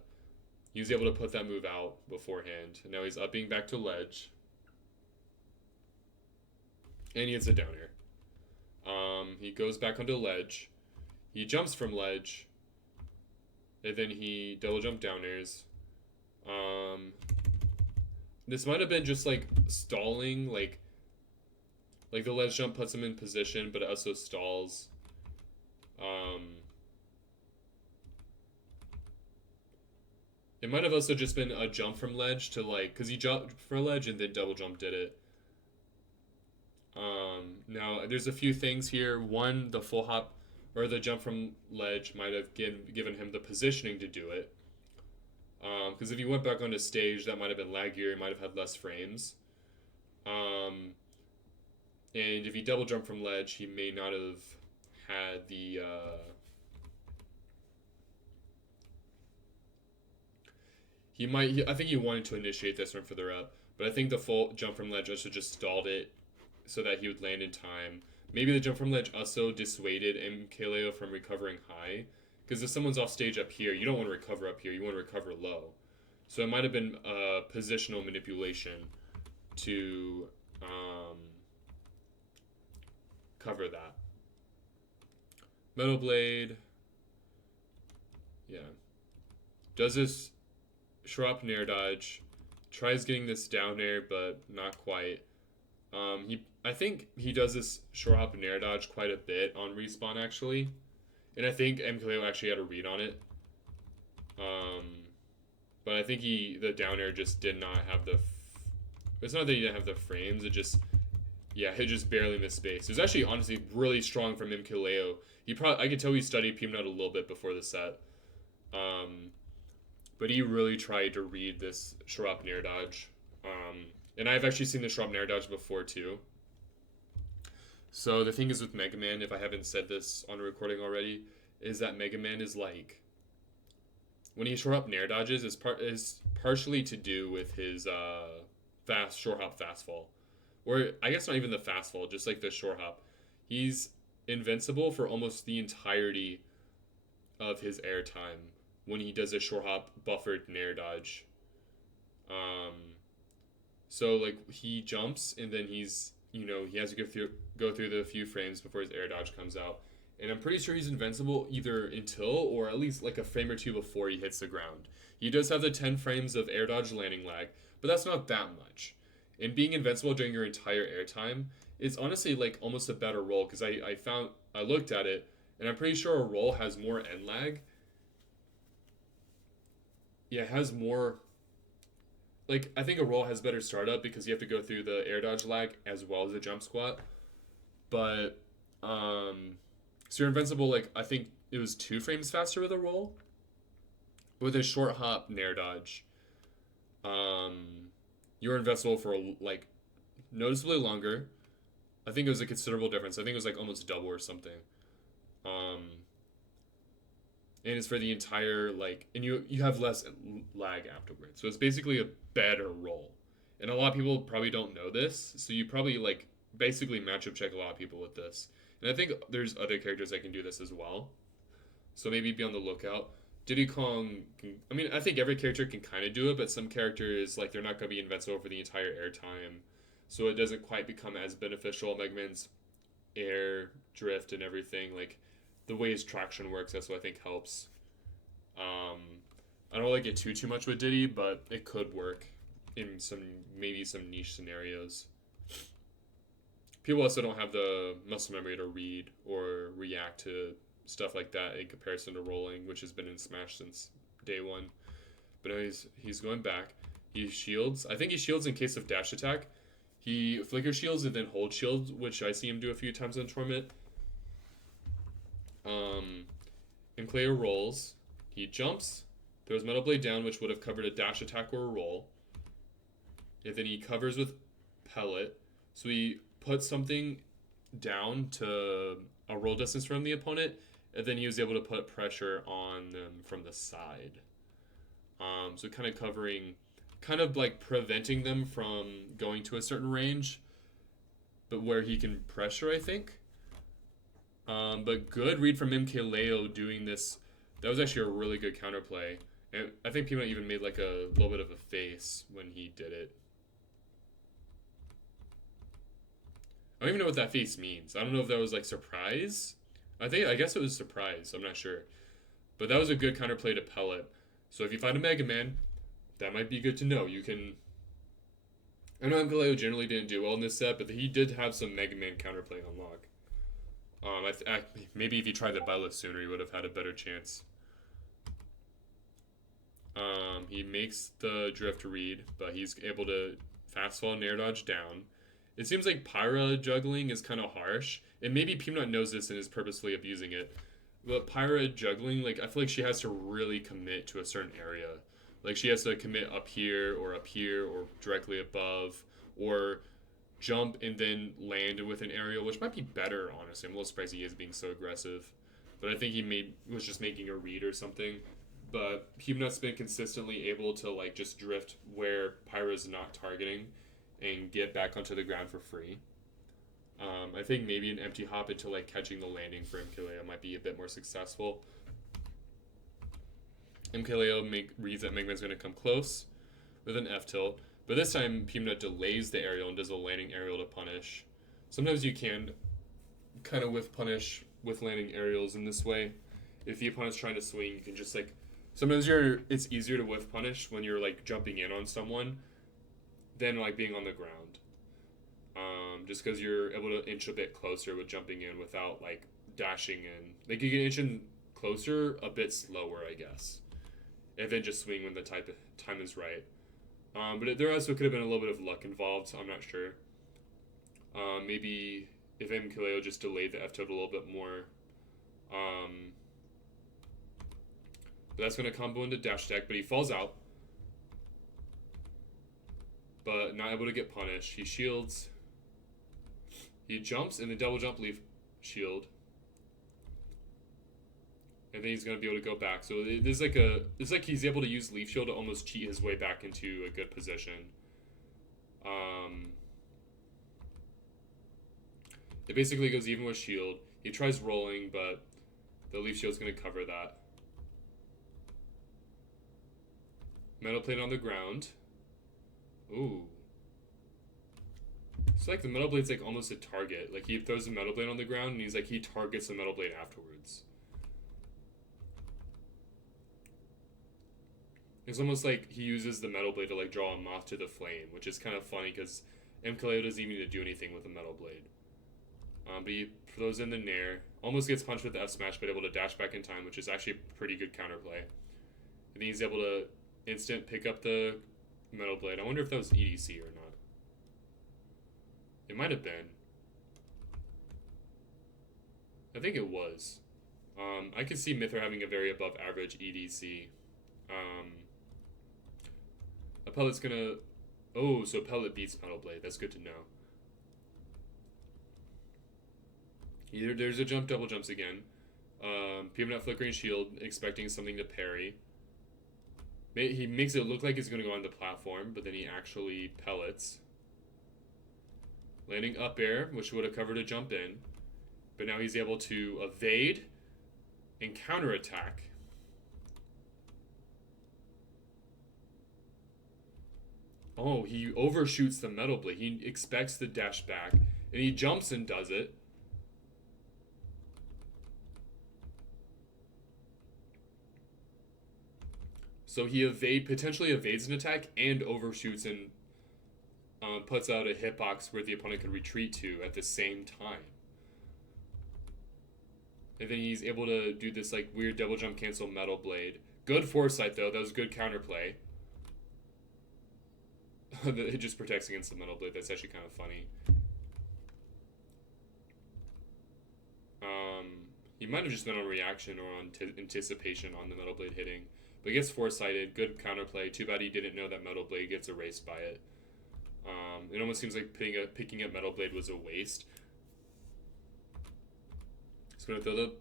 He was able to put that move out beforehand. And now he's upping back to ledge. And he hits a down air. He goes back onto ledge. He jumps from ledge. And then he double jump down airs. This might have been just like stalling, like the ledge jump puts him in position, but it also stalls. It might have also just been a jump from ledge to like, because he jumped for a ledge and then double jump did it. Now there's a few things here. One, the full hop or the jump from ledge might have given him the positioning to do it. Because if he went back onto stage, that might have been laggier. He might have had less frames. And if he double jumped from ledge, he may not have had the. I think he wanted to initiate this one further up, but I think the full jump from ledge also just stalled it so that he would land in time. Maybe the jump from ledge also dissuaded Mkleo from recovering high, because if someone's off stage up here, you don't want to recover up here, you want to recover low. So it might have been positional manipulation to cover that. Metal Blade, yeah, does this Shrop Nair dodge, tries getting this down air, but not quite. I think he does this short hop and air dodge quite a bit on respawn actually, and I think Mkleo actually had a read on it. But I think the down air just did not have the. It's not that he didn't have the frames. It just barely missed space. It was actually honestly really strong from Mkleo. I could tell he studied Peabnut a little bit before the set. But he really tried to read this Shrop Nair dodge. And I've actually seen the Shrop Nair dodge before too. So the thing is with Mega Man, if I haven't said this on a recording already, is that Mega Man is like, when he short hop Nair dodges, is partially to do with his short hop fast fall. Or I guess not even the fast fall, just like the short hop. He's invincible for almost the entirety of his air time when he does a short hop buffered Nair dodge. So like he jumps and then he has to go through the few frames before his air dodge comes out. And I'm pretty sure he's invincible either until or at least like a frame or two before he hits the ground. He does have the 10 frames of air dodge landing lag, but that's not that much. And being invincible during your entire air time is honestly like almost a better roll, because I looked at it and I'm pretty sure a roll has more end lag. Yeah, it has more. Like, I think a roll has better startup because you have to go through the air dodge lag as well as the jump squat. But, so you're invincible, like, I think it was 2 frames faster with a roll. With a short hop Nair dodge, you're invincible for, like, noticeably longer. I think it was a considerable difference. I think it was, like, almost double or something. And it's for the entire, like, and you have less lag afterwards. So it's basically a better roll. And a lot of people probably don't know this, so you probably, like, basically matchup check a lot of people with this. And I think there's other characters that can do this as well. So maybe be on the lookout. Diddy Kong, I think every character can kind of do it, but some characters, like, they're not going to be invincible for the entire air time. So it doesn't quite become as beneficial. Mega Man's air drift and everything, like, the way his traction works, that's what I think helps. I don't really get too much with Diddy, but it could work in maybe some niche scenarios. People also don't have the muscle memory to read or react to stuff like that in comparison to rolling, which has been in Smash since day one. But now he's going back. He shields. I think he shields in case of dash attack. He flicker shields and then hold shields, which I see him do a few times in tournament. Mkleo rolls. He jumps, throws Metal Blade down, which would have covered a dash attack or a roll. And then he covers with pellet. So he puts something down to a roll distance from the opponent, and then he was able to put pressure on them from the side. So kind of covering, kind of like preventing them from going to a certain range, but where he can pressure, I think. But good read from Mkleo doing this. That was actually a really good counterplay. And I think Peabnut even made like a little bit of a face when he did it. I don't even know what that face means. I don't know if that was like surprise. I guess it was surprise. I'm not sure. But that was a good counterplay to pellet. So if you find a Mega Man, that might be good to know. You can. I know Mkleo generally didn't do well in this set, but he did have some Mega Man counterplay on lock. Maybe if he tried the Byleth sooner, he would have had a better chance. He makes the drift read, but he's able to fast fall, nair dodge down. It seems like Pyra juggling is kind of harsh, and maybe Peanut knows this and is purposely abusing it. But Pyra juggling, like I feel like she has to really commit to a certain area. Like she has to commit up here or directly above, or jump and then land with an aerial, which might be better, honestly. I'm a little surprised he is being so aggressive. But I think was just making a read or something. But Peabnut's been consistently able to like just drift where Pyra's not targeting and get back onto the ground for free. I think maybe an empty hop into like catching the landing for Mkleo might be a bit more successful. Mkleo reads that Mega Man's going to come close with an F tilt, but this time Peabnut delays the aerial and does a landing aerial to punish. Sometimes you can kind of whiff punish with landing aerials in this way. If the opponent's trying to swing, you can just like sometimes it's easier to whiff punish when you're like jumping in on someone than like being on the ground. Just because you're able to inch a bit closer with jumping in without like dashing in. Like you can inch in closer a bit slower, I guess, and then just swing when the time is right. But there also could have been a little bit of luck involved, so I'm not sure. Maybe if Mkleo just delayed the F tilt a little bit more. But that's going to combo into dash deck, but he falls out. But not able to get punished. He shields. He jumps and the double jump leaf shield. And then he's going to be able to go back. So it's like he's able to use leaf shield to almost cheat his way back into a good position. It basically goes even with shield. He tries rolling, but the leaf shield's going to cover that. Metal plate on the ground. Ooh. It's like the metal blade's like almost a target. Like he throws the metal blade on the ground and he targets the metal blade afterwards. It's almost like he uses the metal blade to like draw a moth to the flame, which is kind of funny because Mkleo doesn't even need to do anything with the metal blade. But he throws in the nair, almost gets punched with the F smash, but able to dash back in time, which is actually a pretty good counterplay. And then he's able to instant pick up the metal blade. I wonder if that was EDC or not. It might have been. I think it was. I could see Mythra having a very above average EDC. A pellet's gonna. Oh, so pellet beats metal blade. That's good to know. There's a jump, double jumps again. Peabnut flickering shield, expecting something to parry. He makes it look like he's going to go on the platform, but then he actually pellets. Landing up air, which would have covered a jump in. But now he's able to evade and counterattack. Oh, he overshoots the metal blade. He expects the dash back, and he jumps and does it. So he potentially evades an attack and overshoots and puts out a hitbox where the opponent could retreat to at the same time. And then he's able to do this like weird double jump cancel metal blade. Good foresight though. That was good counterplay. It just protects against the metal blade. That's actually kind of funny. He might have just been on reaction or on anticipation on the metal blade hitting. But he gets foresighted. Good counterplay. Too bad he didn't know that metal blade gets erased by it. It almost seems like picking up Metal Blade was a waste. He's going to throw the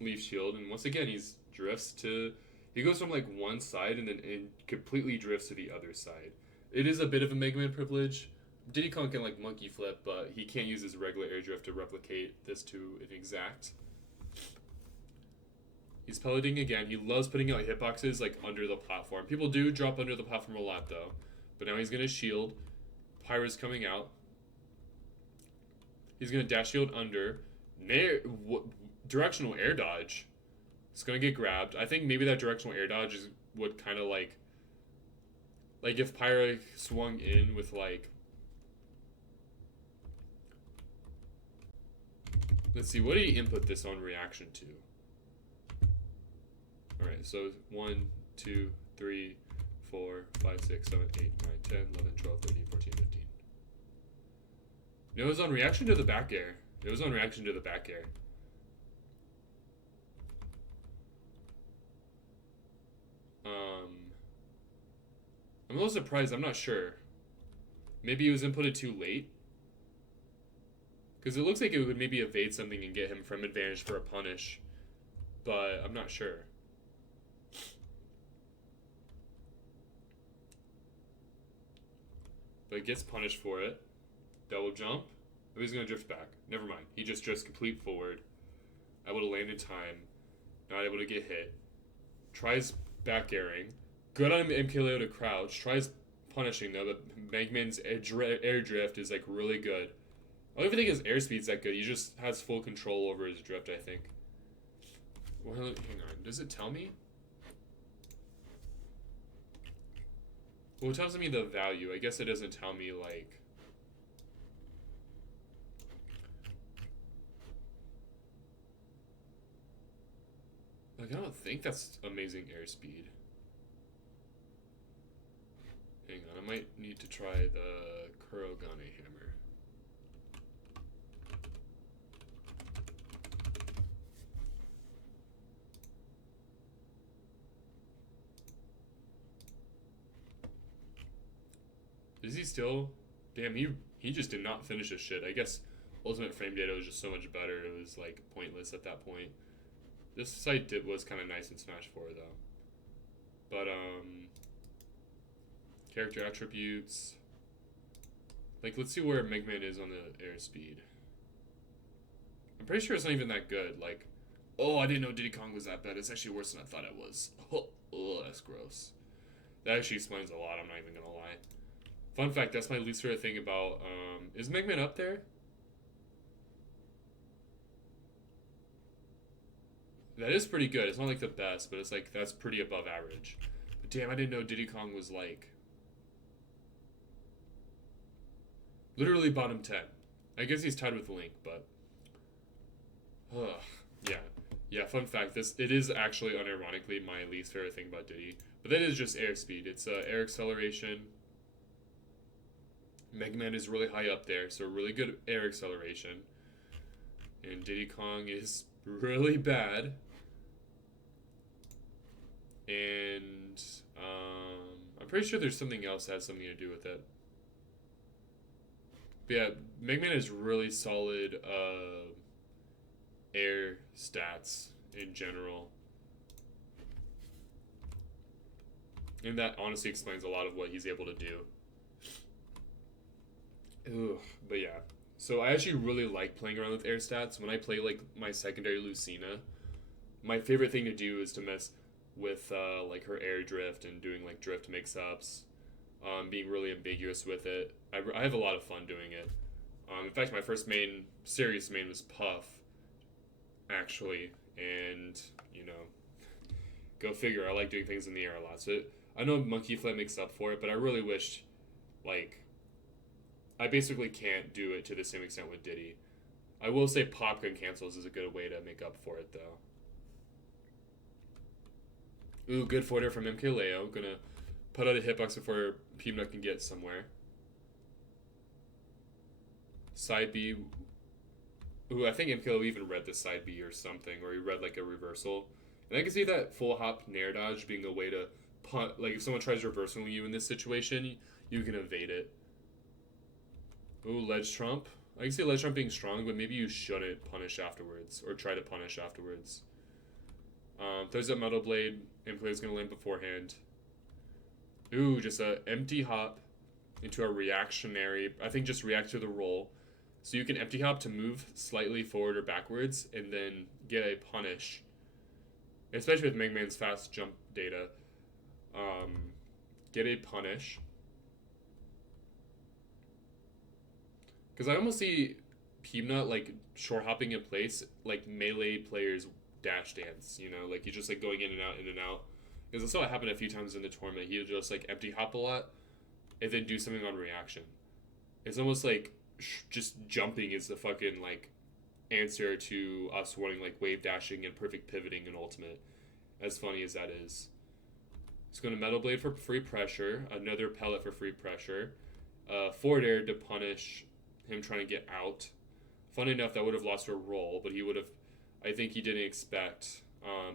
Leaf Shield, and once again, he goes from like one side and then completely drifts to the other side. It is a bit of a Mega Man privilege. Diddy Kong can like monkey flip, but he can't use his regular air drift to replicate this to an exact. He's pelleting again. He loves putting out hitboxes like under the platform. People do drop under the platform a lot though. But now he's gonna shield. Pyra's coming out. He's gonna dash shield under. Directional air dodge. It's gonna get grabbed. I think maybe that directional air dodge would kind of like if Pyra swung in with like. Let's see, what did he input this on reaction to? Alright, so 1, 2, 3, 4, 5, 6, 7, 8, 9, 10, 11, 12, 13, 14, 15. No, it was on reaction to the back air. It was on reaction to the back air. I'm a little surprised. I'm not sure. Maybe it was inputted too late. Because it looks like it would maybe evade something and get him from advantage for a punish. But I'm not sure. But gets punished for it. Double jump. Oh, he's going to drift back. Never mind. He just drifts complete forward. Able to land in time. Not able to get hit. Tries back airing. Good on Mkleo to crouch. Tries punishing though, but Megman's air drift is like really good. I don't even think his airspeed's that good. He just has full control over his drift, I think. Well, hang on. Does it tell me? Well, it tells me the value. I guess it doesn't tell me, like... Like, I don't think that's amazing airspeed. Hang on, I might need to try the Kurogane hammer. Is he still? Damn, he just did not finish his shit. I guess Ultimate Frame Data was just so much better. It was like pointless at that point. This site was kind of nice in Smash 4 though. But character attributes. Like, let's see where Megman is on the airspeed. I'm pretty sure it's not even that good. Like, oh, I didn't know Diddy Kong was that bad. It's actually worse than I thought it was. Oh, that's gross. That actually explains a lot. I'm not even gonna lie. Fun fact, that's my least favorite thing about, is Megman up there? That is pretty good. It's not like the best, but it's like, that's pretty above average. But damn, I didn't know Diddy Kong was like, literally bottom 10. I guess he's tied with Link, but, yeah. Yeah, fun fact, it is actually unironically my least favorite thing about Diddy. But that is just airspeed. It's air acceleration. Mega Man is really high up there, so really good air acceleration. And Diddy Kong is really bad. And I'm pretty sure there's something else that has something to do with it. But yeah, Mega Man is really solid air stats in general. And that honestly explains a lot of what he's able to do. Ugh, but yeah. So I actually really like playing around with air stats. When I play like my secondary Lucina, my favorite thing to do is to mess with like her air drift and doing like drift mix-ups, being really ambiguous with it. I have a lot of fun doing it. In fact, my first serious main was Puff, actually, and you know, go figure. I like doing things in the air a lot. So I know Monkey Flip makes up for it, but I really wished, like, I basically can't do it to the same extent with Diddy. I will say Popgun cancels is a good way to make up for it, though. Ooh, good forwarder from Mkleo. Gonna put out a hitbox before Peabnut can get somewhere. Side B. Ooh, I think Mkleo even read the side B or something, or he read like a reversal. And I can see that full hop nair dodge being a way to punt. Like if someone tries reversing you in this situation, you can evade it. Ooh, ledge trump. I can see ledge trump being strong, but maybe you shouldn't punish afterwards or try to punish afterwards. Throws up metal blade. Mkleo's gonna land beforehand. Ooh, just a empty hop into a reactionary. I think just react to the roll. So you can empty hop to move slightly forward or backwards and then get a punish. Especially with Megman's fast jump data. Get a punish. Because I almost see Peabnut like short hopping in place like melee players dash dance, you know, like he's just like going in and out, in and out. Because I saw it happen a few times in the tournament. He would just like empty hop a lot and then do something on reaction. It's almost like just jumping is the fucking like answer to us wanting like wave dashing and perfect pivoting and ultimate. As funny as that is. He's going to Metal Blade for free pressure, another pellet for free pressure, forward air to punish him trying to get out. Funny enough, that would have lost a roll, but he would have. I think he didn't expect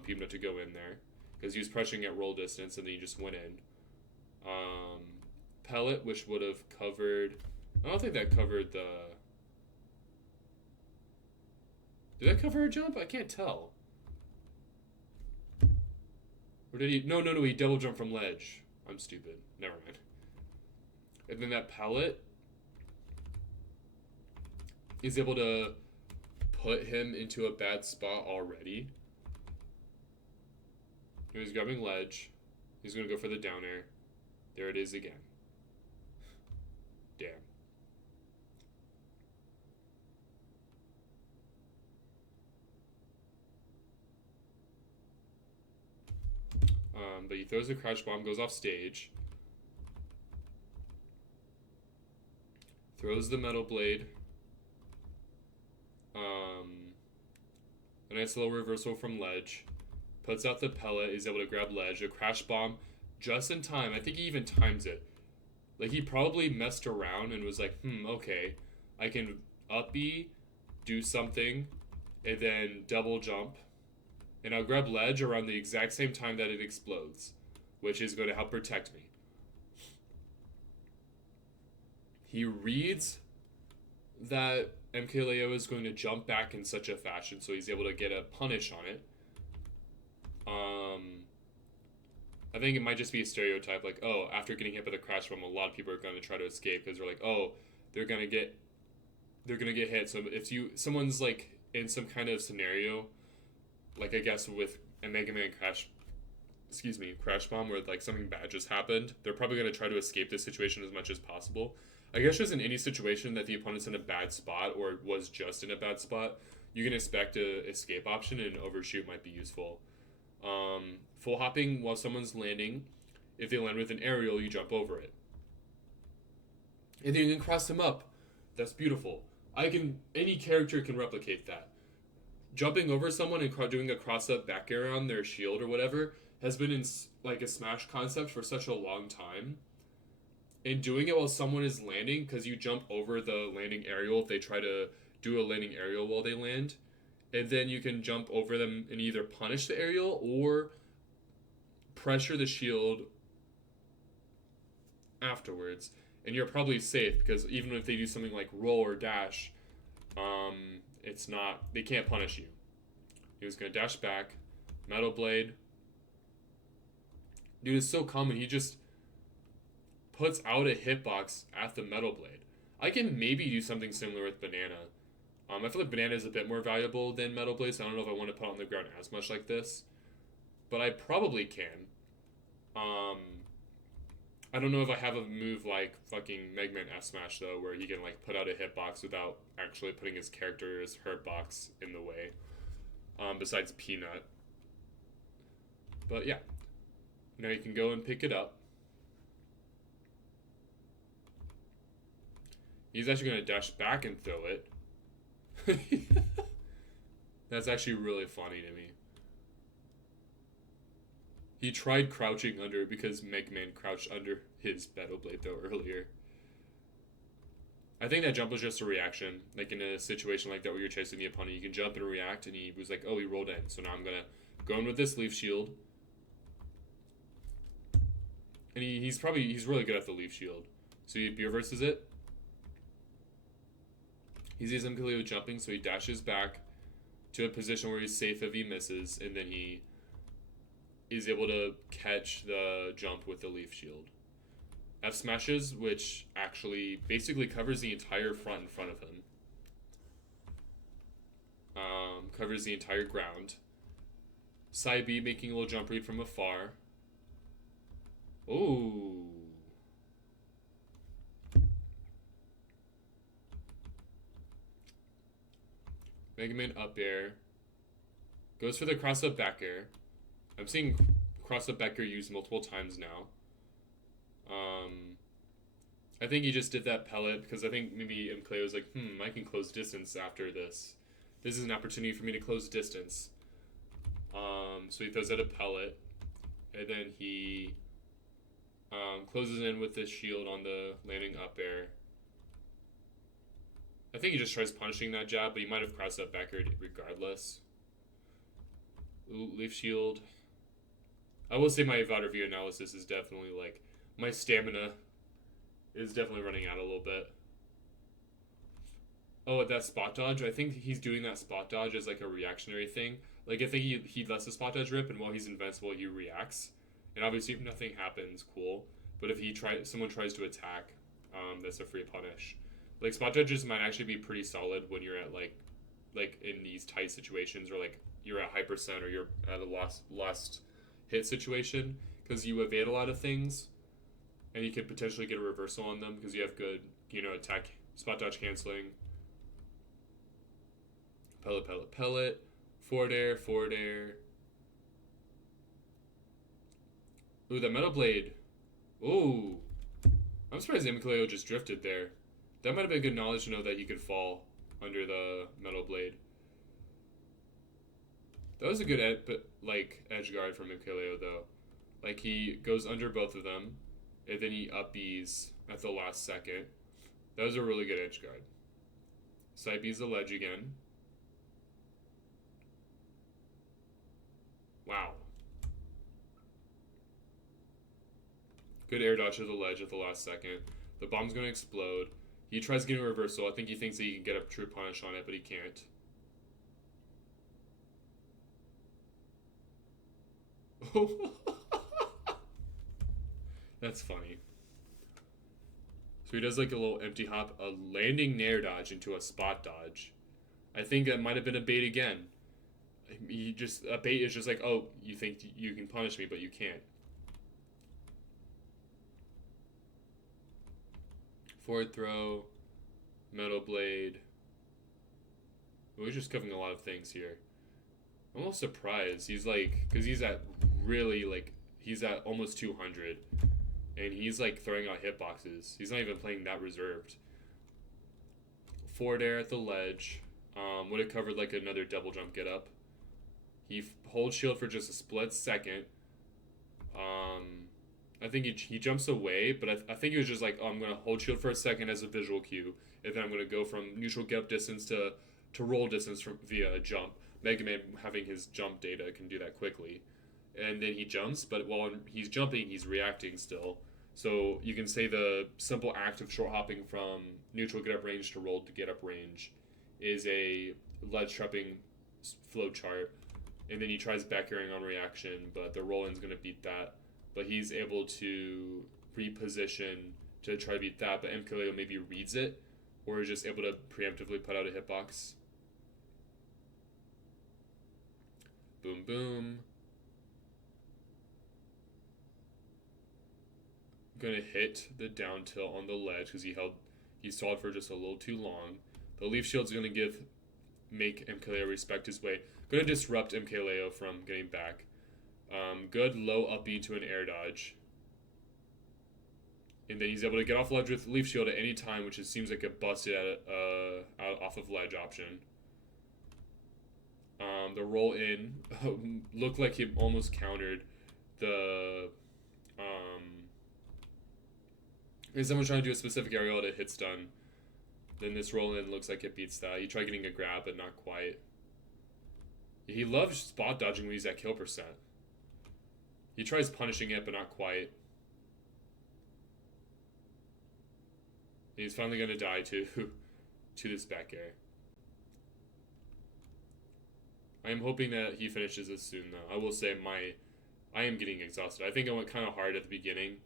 Peabnut to go in there because he was pressuring at roll distance and then he just went in. Pellet, which would have covered. I don't think that covered the. Did that cover a jump? I can't tell. Or did he? No, he double jumped from ledge. I'm stupid. Never mind. And then that pellet is able to put him into a bad spot already. He was grabbing ledge. He's going to go for the down air. There it is again. Damn. But he throws a crash bomb, goes off stage. Throws the metal blade. A nice little reversal from ledge. Puts out the pellet. He's able to grab ledge. A crash bomb just in time. I think he even times it. Like, he probably messed around and was like, okay. I can up B, do something, and then double jump. And I'll grab ledge around the exact same time that it explodes, which is going to help protect me. He reads that Mkleo is going to jump back in such a fashion, so he's able to get a punish on it. I think it might just be a stereotype, like, oh, after getting hit by the crash bomb, a lot of people are going to try to escape because they're like, oh, they're gonna get hit. So if someone's like in some kind of scenario, like I guess with a Mega Man crash bomb where like something bad just happened, they're probably going to try to escape this situation as much as possible. I guess just in any situation that the opponent's in a bad spot or was just in a bad spot, you can expect a escape option, and overshoot might be useful. Full hopping while someone's landing. If they land with an aerial, you jump over it. And then you can cross them up. That's beautiful. Any character can replicate that. Jumping over someone and doing a cross-up back air on their shield or whatever has been in like a Smash concept for such a long time. And doing it while someone is landing, because you jump over the landing aerial if they try to do a landing aerial while they land, and then you can jump over them and either punish the aerial or pressure the shield afterwards. And you're probably safe because even if they do something like roll or dash, they can't punish you. He was going to dash back, metal blade. Dude, it's so common. He just puts out a hitbox at the metal blade. I can maybe do something similar with banana. I feel like banana is a bit more valuable than metal blade, so I don't know if I want to put it on the ground as much like this. But I probably can. I don't know if I have a move like fucking Mega Man S Smash though, where he can like put out a hitbox without actually putting his character's hurtbox in the way. Besides Peanut. But yeah. Now you can go and pick it up. He's actually going to dash back and throw it. That's actually really funny to me. He tried crouching under because Mega Man crouched under his Battle Blade though earlier. I think that jump was just a reaction. Like in a situation like that where you're chasing the opponent, you can jump and react, and he was like, oh, he rolled in. So now I'm going to go in with this leaf shield. And he's really good at the leaf shield. So he reverses it. He sees Mkleo jumping, so he dashes back to a position where he's safe if he misses, and then he is able to catch the jump with the leaf shield. F smashes, which actually basically covers the entire front in front of him. Covers the entire ground. Side B making a little jump read from afar. Ooh. Mega Man up air. Goes for the cross up back air. I'm seeing cross up back air used multiple times now. I think he just did that pellet because I think maybe Mkleo was like, I can close distance after this. This is an opportunity for me to close distance. So he throws out a pellet, and then he closes in with the shield on the landing up air. I think he just tries punishing that jab, but he might have crossed up back air regardless. Ooh, leaf shield. I will say my VOD review analysis is definitely like, my stamina is definitely running out a little bit. Oh, at that spot dodge, I think he's doing that spot dodge as like a reactionary thing. Like, I think he lets the spot dodge rip, and while he's invincible, he reacts. And obviously, if nothing happens, cool. But if someone tries to attack, that's a free punish. Like, spot dodges might actually be pretty solid when you're at like in these tight situations, or like you're at high percent, or you're at a lost hit situation, because you evade a lot of things, and you could potentially get a reversal on them because you have good, attack, spot dodge canceling. Pellet, pellet, pellet. Forward air, forward air. Ooh, that metal blade. Ooh. I'm surprised Mkleo just drifted there. That might have been good knowledge to know that he could fall under the metal blade. That was a good edge guard from Mkleo though. Like, he goes under both of them, and then he up B's at the last second. That was a really good edge guard. Side B's the ledge again. Wow. Good air dodge to the ledge at the last second. The bomb's going to explode. He tries getting a reversal. I think he thinks that he can get a true punish on it, but he can't. That's funny. So he does like a little empty hop, a landing nair dodge into a spot dodge. I think that might have been a bait again. A bait is just like, oh, you think you can punish me, but you can't. Forward throw, metal blade. We're just covering a lot of things here. I'm almost surprised. He's like, because he's at almost 200, and he's like throwing out hitboxes. He's not even playing that reserved. Forward air at the ledge. Would have covered like another double jump get up. He holds shield for just a split second. I think he jumps away, but I think he was just like, oh, I'm going to hold shield for a second as a visual cue, and then I'm going to go from neutral get up distance to roll distance via a jump. Mega Man, having his jump data, can do that quickly. And then he jumps, but while he's jumping, he's reacting still. So you can say the simple act of short hopping from neutral get up range to roll to get up range is a ledge trapping flow chart. And then he tries back airing on reaction, but the roll-in's going to beat that. But he's able to reposition to try to beat that, but Mkleo maybe reads it, or is just able to preemptively put out a hitbox. Boom, boom. Gonna hit the down tilt on the ledge because he stalled for just a little too long. The leaf shield's gonna make Mkleo respect his way. Gonna disrupt Mkleo from getting back. Good low up B to an air dodge. And then he's able to get off ledge with leaf shield at any time, which seems like a busted off of ledge option. The roll in looked like he almost countered the if someone's trying to do a specific aerial at a hit stun, then this roll in looks like it beats that. He tried getting a grab, but not quite. He loves spot dodging when he's at kill percent. He tries punishing it, but not quite. He's finally gonna die too. to this back air. I am hoping that he finishes this soon, though. I will say I am getting exhausted. I think I went kind of hard at the beginning,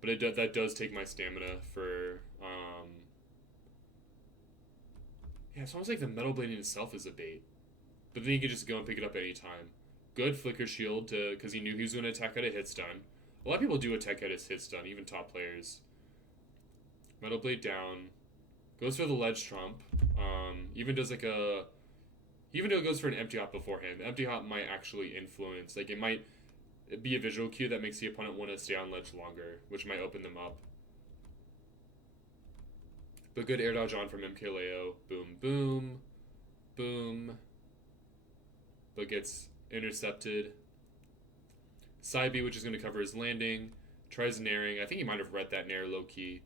but that does take my stamina for. Yeah, it's almost like the metal blade in itself is a bait, but then you can just go and pick it up anytime. Good flicker shield because he knew he was going to attack at a hit stun. A lot of people do attack at his hit stun, even top players. Metal blade down, goes for the ledge trump. Even does like a. Even though it goes for an empty hop beforehand, the empty hop might actually influence. Like it might be a visual cue that makes the opponent want to stay on ledge longer, which might open them up. But good air dodge on from Mkleo. Boom, boom, boom. But gets intercepted. Side B, which is going to cover his landing. Tries nairing. I think he might have read that nair low key.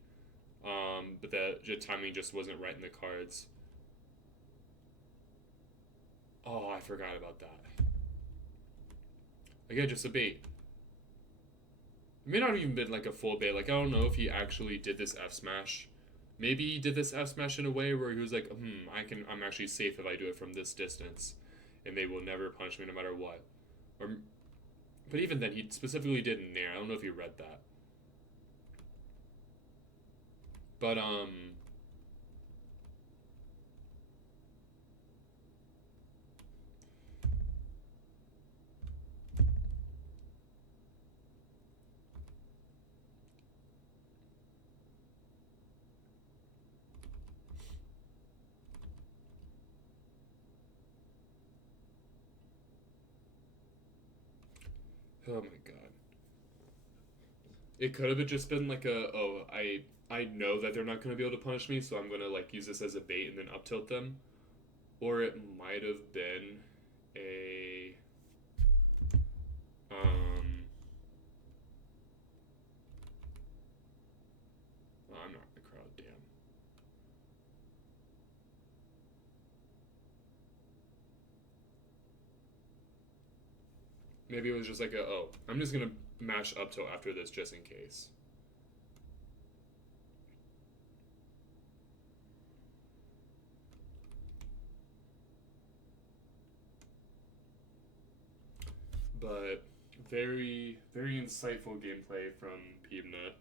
But the timing just wasn't right in the cards. Oh, I forgot about that. Again, just a bait. It may not have even been like a full bait. Like, I don't know if he actually did this F smash. Maybe he did this F smash in a way where he was like, I'm actually safe if I do it from this distance, and they will never punish me no matter what. But even then, he specifically did nair. I don't know if he read that. But oh my god. It could have just been like I know that they're not going to be able to punish me, so I'm going to like use this as a bait and then up tilt them. Or it might have been a oh, I'm not in the crowd, damn. Maybe it was just like I'm just going to mash up tilt after this just in case. But very, very insightful gameplay from Peabnut.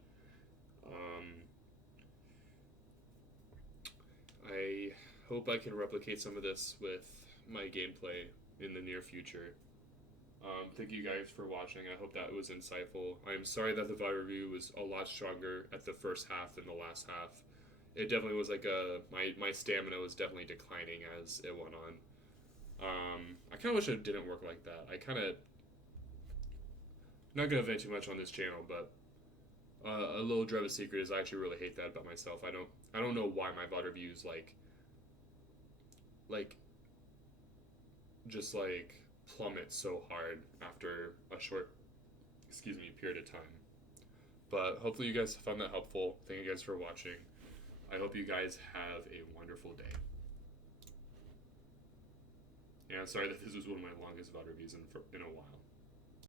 I hope I can replicate some of this with my gameplay in the near future. Thank you guys for watching. I hope that was insightful. I'm sorry that the VOD review was a lot stronger at the first half than the last half. It definitely was like my stamina was definitely declining as it went on. I kind of wish it didn't work like that. Not gonna vent too much on this channel, but a little dread of secret is I actually really hate that about myself. I don't know why my VOD reviews just plummet so hard after a short period of time. But hopefully you guys found that helpful. Thank you guys for watching. I hope you guys have a wonderful day. Yeah, sorry that this was one of my longest VOD reviews in a while.